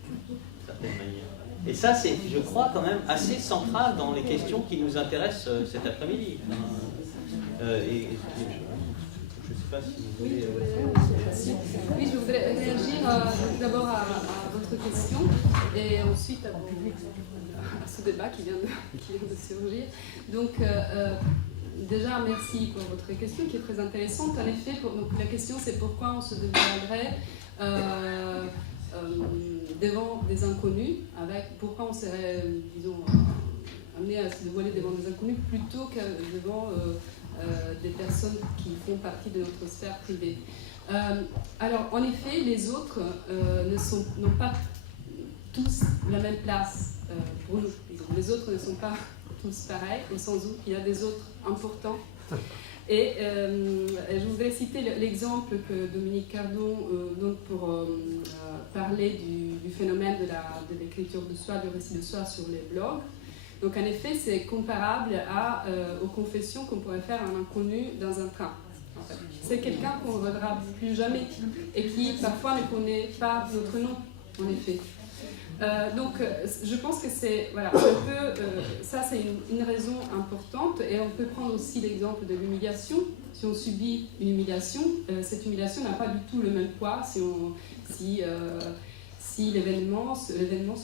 d'une certaine manière. Et ça, c'est, je crois, quand même assez central dans les questions qui nous intéressent cet après-midi. Je ne sais pas si vous voulez... Oui, je voudrais réagir d'abord à votre question et ensuite à ce débat qui vient de surgir. Donc, déjà, merci pour votre question qui est très intéressante. En effet, donc, la question c'est pourquoi on se deviendrait devant des inconnus, pourquoi on serait, disons, amené à se dévoiler devant des inconnus plutôt que devant des personnes qui font partie de notre sphère privée. Alors, en effet, les autres n'ont pas tous la même place pour nous. Les autres ne sont pas tous pareils, au sens où il y a des autres importants. Et je voudrais citer l'exemple que Dominique Cardon donne pour parler du phénomène de l'écriture de soi, du récit de soi sur les blogs. Donc en effet, c'est comparable aux confessions qu'on pourrait faire à un inconnu dans un train. En fait. C'est quelqu'un qu'on ne reverra plus jamais et qui parfois ne connaît pas notre nom, en effet. Donc je pense que c'est ça c'est une raison importante, et on peut prendre aussi l'exemple de l'humiliation. Si on subit une humiliation, cette humiliation n'a pas du tout le même poids si l'événement se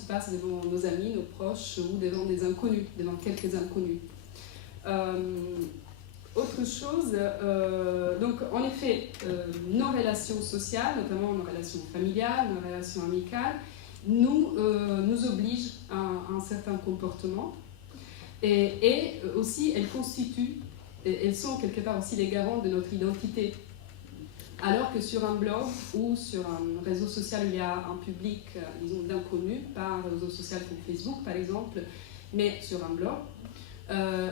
passe devant nos amis, nos proches ou devant des inconnus, devant quelques inconnus. Autre chose, donc en effet, nos relations sociales, notamment nos relations familiales, nos relations amicales, nous oblige à un certain comportement. Et aussi, elles sont quelque part aussi les garants de notre identité. Alors que sur un blog ou sur un réseau social, il y a un public, disons, d'inconnus, pas un réseau social comme Facebook par exemple, mais sur un blog,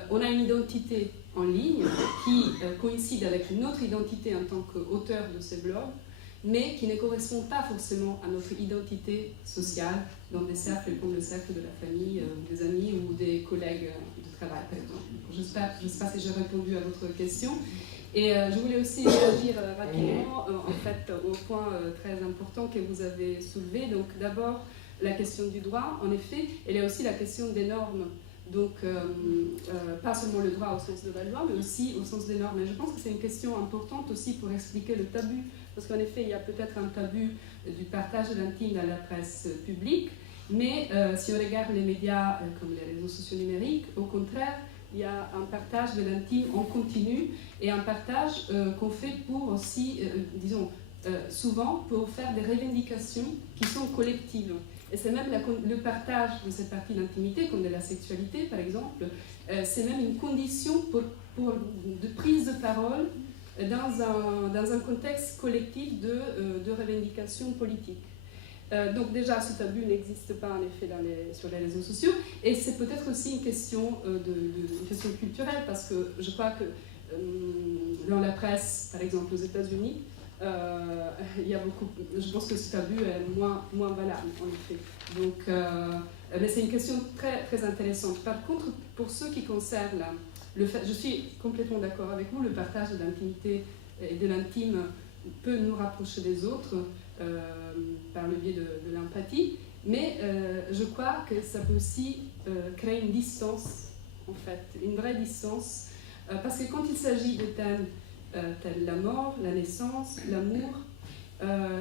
on a une identité en ligne qui coïncide avec notre identité en tant qu'auteur de ces blogs, mais qui ne correspond pas forcément à notre identité sociale dans des cercles comme le cercle de la famille, des amis ou des collègues de travail par exemple. Je ne sais pas si j'ai répondu à votre question. Et je voulais aussi réagir rapidement en fait, au point très important que vous avez soulevé. Donc d'abord, la question du droit, en effet, il y a aussi la question des normes. Donc pas seulement le droit au sens de la loi, mais aussi au sens des normes. Et je pense que c'est une question importante aussi pour expliquer le tabou. Parce qu'en effet, il y a peut-être un tabou du partage de l'intime dans la presse publique, mais si on regarde les médias comme les réseaux sociaux numériques, au contraire, il y a un partage de l'intime en continu et un partage qu'on fait pour aussi, disons, souvent pour faire des revendications qui sont collectives. Et c'est même le partage de cette partie d'intimité, comme de la sexualité par exemple, c'est même une condition de prise de parole dans un contexte collectif de revendication politique. Donc déjà, ce tabou n'existe pas en effet sur les réseaux sociaux, et c'est peut-être aussi une question, une question culturelle, parce que je crois que dans la presse, par exemple aux États-Unis, il y a beaucoup, je pense que ce tabou est moins valable en effet. Donc, mais c'est une question très, très intéressante. Par contre, pour ce qui concerne le fait, je suis complètement d'accord avec vous, le partage de l'intimité et de l'intime peut nous rapprocher des autres par le biais de l'empathie, mais je crois que ça peut aussi créer une distance, en fait, une vraie distance, parce que quand il s'agit de thèmes tels la mort, la naissance, l'amour,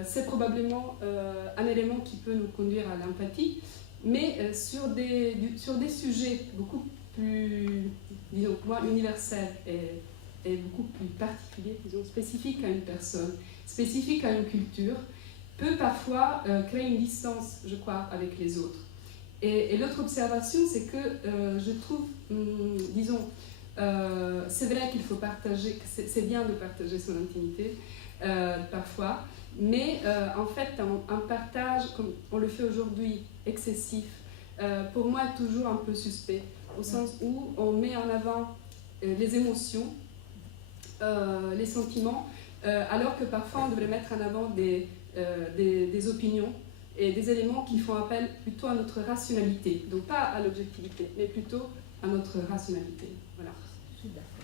c'est probablement un élément qui peut nous conduire à l'empathie, mais sur des sujets beaucoup plus, disons, moi, universels et beaucoup plus particuliers, disons, spécifiques à une personne, spécifiques à une culture, peut parfois créer une distance, je crois, avec les autres. Et l'autre observation, c'est que je trouve, disons, c'est vrai qu'il faut partager, c'est bien de partager son intimité, parfois, mais en fait, un partage, comme on le fait aujourd'hui, excessif, pour moi, est toujours un peu suspect, au sens où on met en avant les émotions, les sentiments, alors que parfois on devrait mettre en avant des opinions et des éléments qui font appel plutôt à notre rationalité, donc pas à l'objectivité, mais plutôt à notre rationalité. Voilà. Je suis d'accord.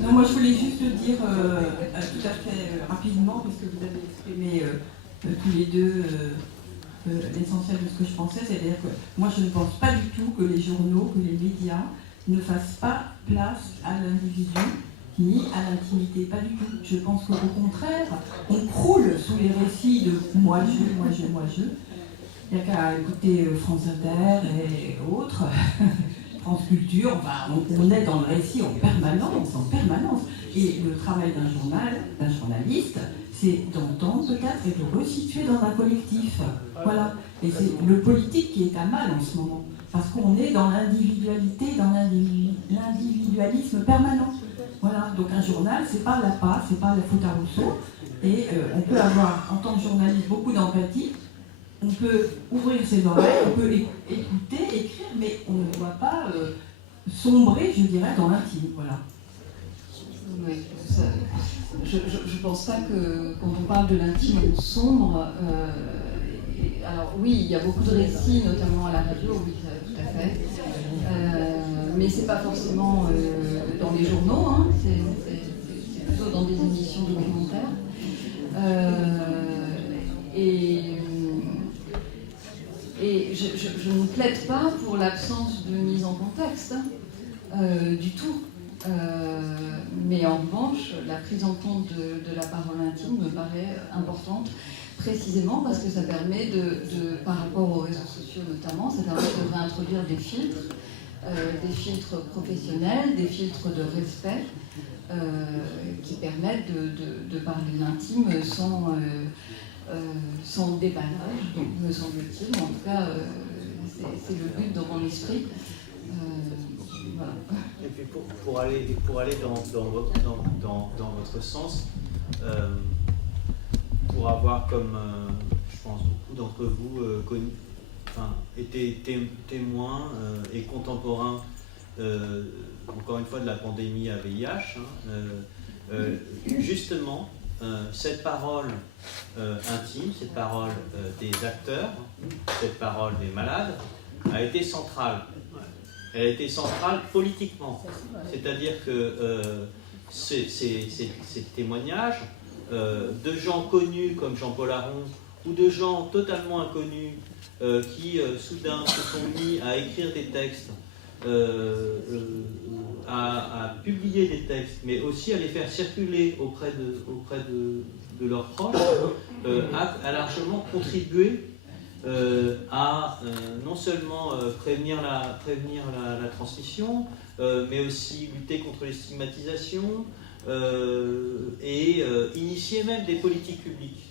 Non, moi je voulais juste dire tout à fait rapidement, puisque vous avez exprimé tous les deux l'essentiel de ce que je pensais, c'est-à-dire que moi je ne pense pas du tout que les journaux, que les médias ne fassent pas place à l'individu ni à l'intimité, pas du tout. Je pense qu'au contraire, on croule sous les récits de moi je. Il n'y a qu'à écouter France Inter et autres, France Culture, enfin, on est dans le récit en permanence. Et le travail d'un journaliste, c'est d'entendre peut-être et de resituer dans un collectif. Voilà. Et c'est le politique qui est à mal en ce moment. Parce qu'on est dans l'individualité, dans l'individualisme permanent. Voilà. Donc un journal, c'est pas l'appât, c'est pas la faute à Rousseau. Et on peut avoir, en tant que journaliste, beaucoup d'empathie. On peut ouvrir ses oreilles, on peut écouter, écrire, mais on ne doit pas sombrer, je dirais, dans l'intime. Voilà. Oui, je ne pense pas que quand on parle de l'intime, on sombre. Alors oui, il y a beaucoup de récits, notamment à la radio, oui, tout à fait. Mais ce n'est pas forcément dans les journaux, hein, c'est plutôt dans des émissions documentaires. Et je ne plaide pas pour l'absence de mise en contexte, du tout. Mais en revanche, la prise en compte de la parole intime me paraît importante, précisément parce que ça permet par rapport aux réseaux sociaux notamment, ça permet de réintroduire des filtres des filtres professionnels, des filtres de respect qui permettent de parler de l'intime sans déballage, me semble-t-il. En tout cas, c'est le but dans mon esprit. Voilà. Et puis pour aller dans votre sens, pour avoir, comme je pense beaucoup d'entre vous été témoins et contemporains, encore une fois, de la pandémie à VIH, justement, cette parole intime, cette parole des acteurs, cette parole des malades, a été centrale. Elle a été centrale politiquement. C'est-à-dire que ces témoignages de gens connus comme Jean-Paul Aron ou de gens totalement inconnus qui soudain se sont mis à écrire des textes, à publier des textes, mais aussi à les faire circuler auprès de leurs proches, a largement contribué à non seulement prévenir la transmission, mais aussi lutter contre les stigmatisations et initier même des politiques publiques.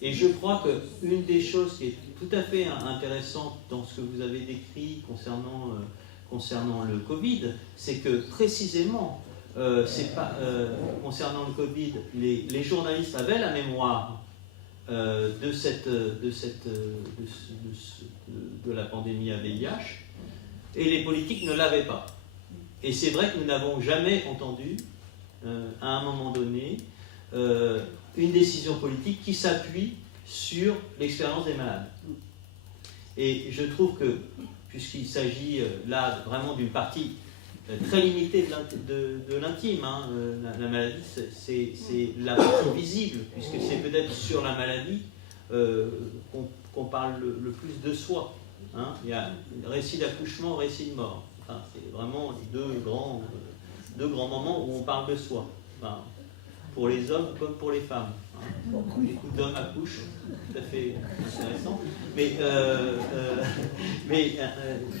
Et je crois qu'une des choses qui est tout à fait intéressante dans ce que vous avez décrit concernant le Covid, c'est que précisément, concernant le Covid, les journalistes avaient la mémoire de la pandémie à VIH, et les politiques ne l'avaient pas. Et c'est vrai que nous n'avons jamais entendu, à un moment donné, une décision politique qui s'appuie sur l'expérience des malades. Et je trouve que, puisqu'il s'agit là vraiment d'une partie très limitée de l'intime, la maladie, c'est la partie visible, puisque c'est peut-être sur la maladie qu'on parle le plus de soi. Il y a récit d'accouchement, récit de mort. Enfin, c'est vraiment les deux grands moments où on parle de soi. Enfin, pour les hommes comme pour les femmes. Beaucoup d'hommes accouchent, tout à fait intéressant. Mais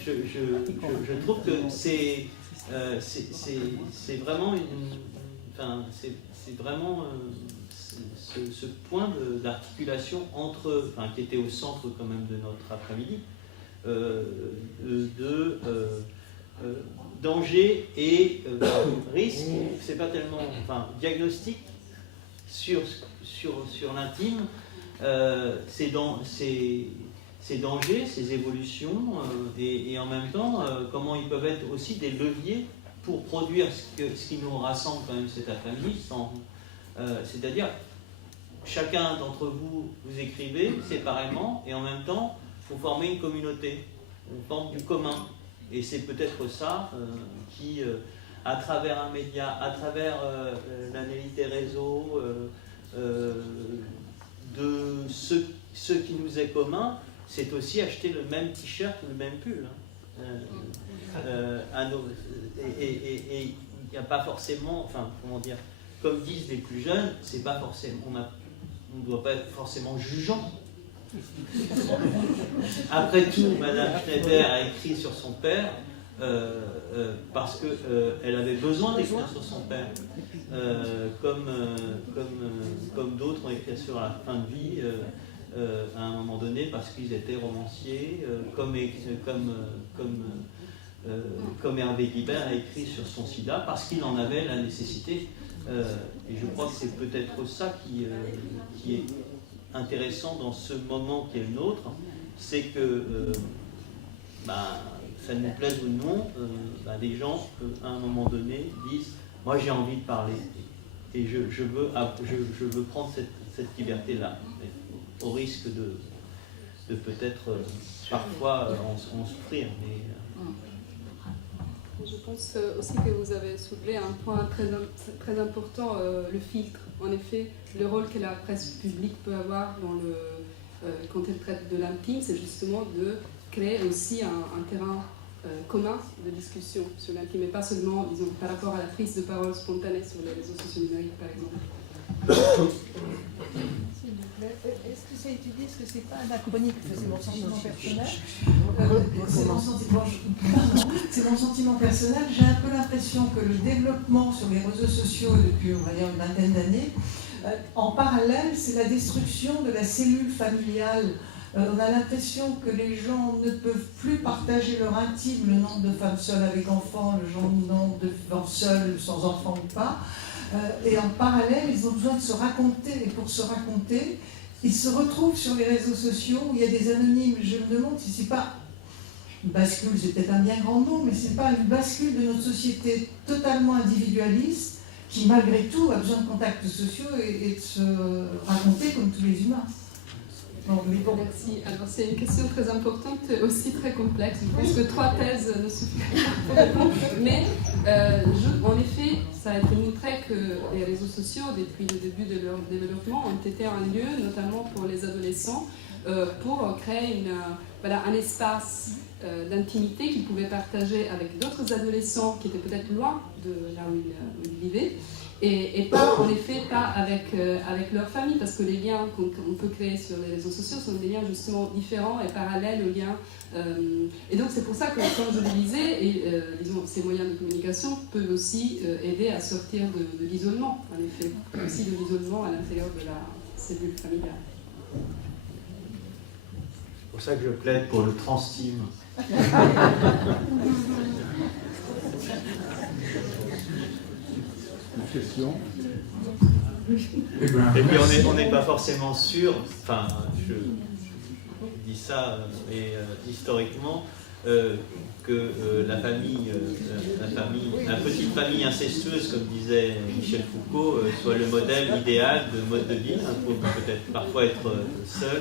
je trouve que c'est vraiment ce point d'articulation qui était au centre quand même de notre après-midi, danger et risque. C'est pas tellement diagnostic sur l'intime, ces dangers, ces évolutions, et en même temps, comment ils peuvent être aussi des leviers pour produire ce qui nous rassemble quand même cet après-midi, c'est-à-dire chacun d'entre vous écrivez séparément, et en même temps, vous formez une communauté, une forme du commun. Et c'est peut-être ça qui, à travers un média, à travers l'analyse des réseaux, de ce qui nous est commun, c'est aussi acheter le même t-shirt, le même pull. Et il n'y a pas forcément, comme disent les plus jeunes, c'est pas forcément, on ne doit pas être forcément jugeant. Après tout, Madame Schneider a écrit sur son père parce qu'elle avait besoin d'écrire sur son père, comme d'autres ont écrit sur la fin de vie à un moment donné parce qu'ils étaient romanciers, comme Hervé Guibert a écrit sur son sida parce qu'il en avait la nécessité. Et je crois que c'est peut-être ça qui est intéressant dans ce moment qui est le nôtre, c'est que ça nous plaise ou non, les gens à un moment donné disent moi j'ai envie de parler et je veux prendre cette liberté-là, au risque de peut-être parfois en souffrir. Mais, je pense aussi que vous avez soulevé un point très important, le filtre. En effet, le rôle que la presse publique peut avoir quand elle traite de l'intime, c'est justement de créer aussi un terrain commun de discussion sur l'intime, et pas seulement, disons, par rapport à la prise de parole spontanée sur les réseaux sociaux numériques, par exemple. S'il vous plaît, est-ce que commencé à étudier ce que c'est pas anachronique, c'est mon sentiment personnel. C'est mon sentiment personnel. J'ai un peu l'impression que le développement sur les réseaux sociaux depuis, on va dire, une vingtaine d'années, en parallèle, c'est la destruction de la cellule familiale. On a l'impression que les gens ne peuvent plus partager leur intime, le nombre de femmes seules avec enfants, le nombre de femmes seules sans enfants ou pas. Et en parallèle, ils ont besoin de se raconter. Et pour se raconter, ils se retrouvent sur les réseaux sociaux où il y a des anonymes. Je me demande si c'est pas une bascule, c'est peut-être un bien grand mot, mais c'est pas une bascule de notre société totalement individualiste qui, malgré tout, a besoin de contacts sociaux et de se raconter comme tous les humains. Merci. Alors c'est une question très importante et aussi très complexe. Je pense que 3 thèses ne suffisent pas pour répondre. Mais en effet, ça a été montré que les réseaux sociaux, depuis le début de leur développement, ont été un lieu, notamment pour les adolescents, pour créer un espace d'intimité qu'ils pouvaient partager avec d'autres adolescents qui étaient peut-être loin de là où ils vivaient. Et pas, en effet, pas avec leur famille, parce que les liens qu'on peut créer sur les réseaux sociaux sont des liens justement différents et parallèles aux liens. Et donc c'est pour ça que, comme je le disais, disons, ces moyens de communication peuvent aussi aider à sortir de l'isolement, en effet, aussi de l'isolement à l'intérieur de la cellule familiale. C'est pour ça que je plaide pour le transtime. Question. Et puis on n'est pas forcément sûr, enfin je dis ça, mais historiquement, que la petite famille incestueuse, comme disait Michel Foucault, soit le modèle idéal de mode de vie. Il faut peut-être parfois être seul.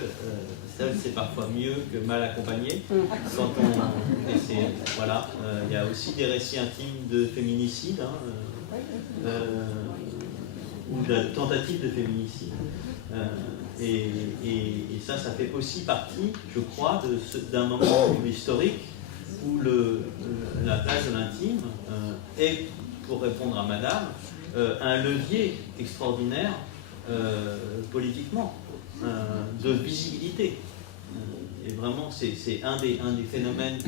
Seul, c'est parfois mieux que mal accompagné. Quand voilà, il y a aussi des récits intimes de féminicide. Ou de tentative de féminicide. Et ça fait aussi partie, je crois, d'un moment historique où la place de l'intime est, pour répondre à Madame, un levier extraordinaire politiquement, de visibilité. Et vraiment, c'est un des phénomènes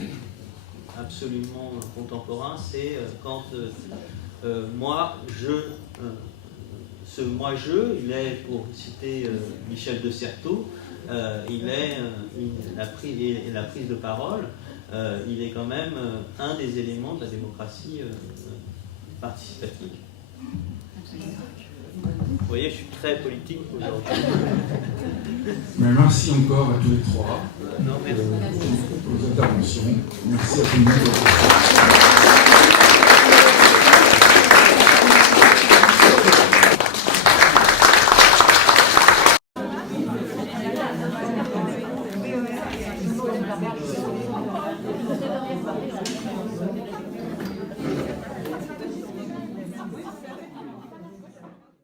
absolument contemporains, c'est quand il est, pour citer Michel de Certeau, il est la prise de parole, il est quand même un des éléments de la démocratie participative. Vous voyez, je suis très politique aujourd'hui. Mais merci encore à tous les trois pour vos interventions. Merci à tout le monde.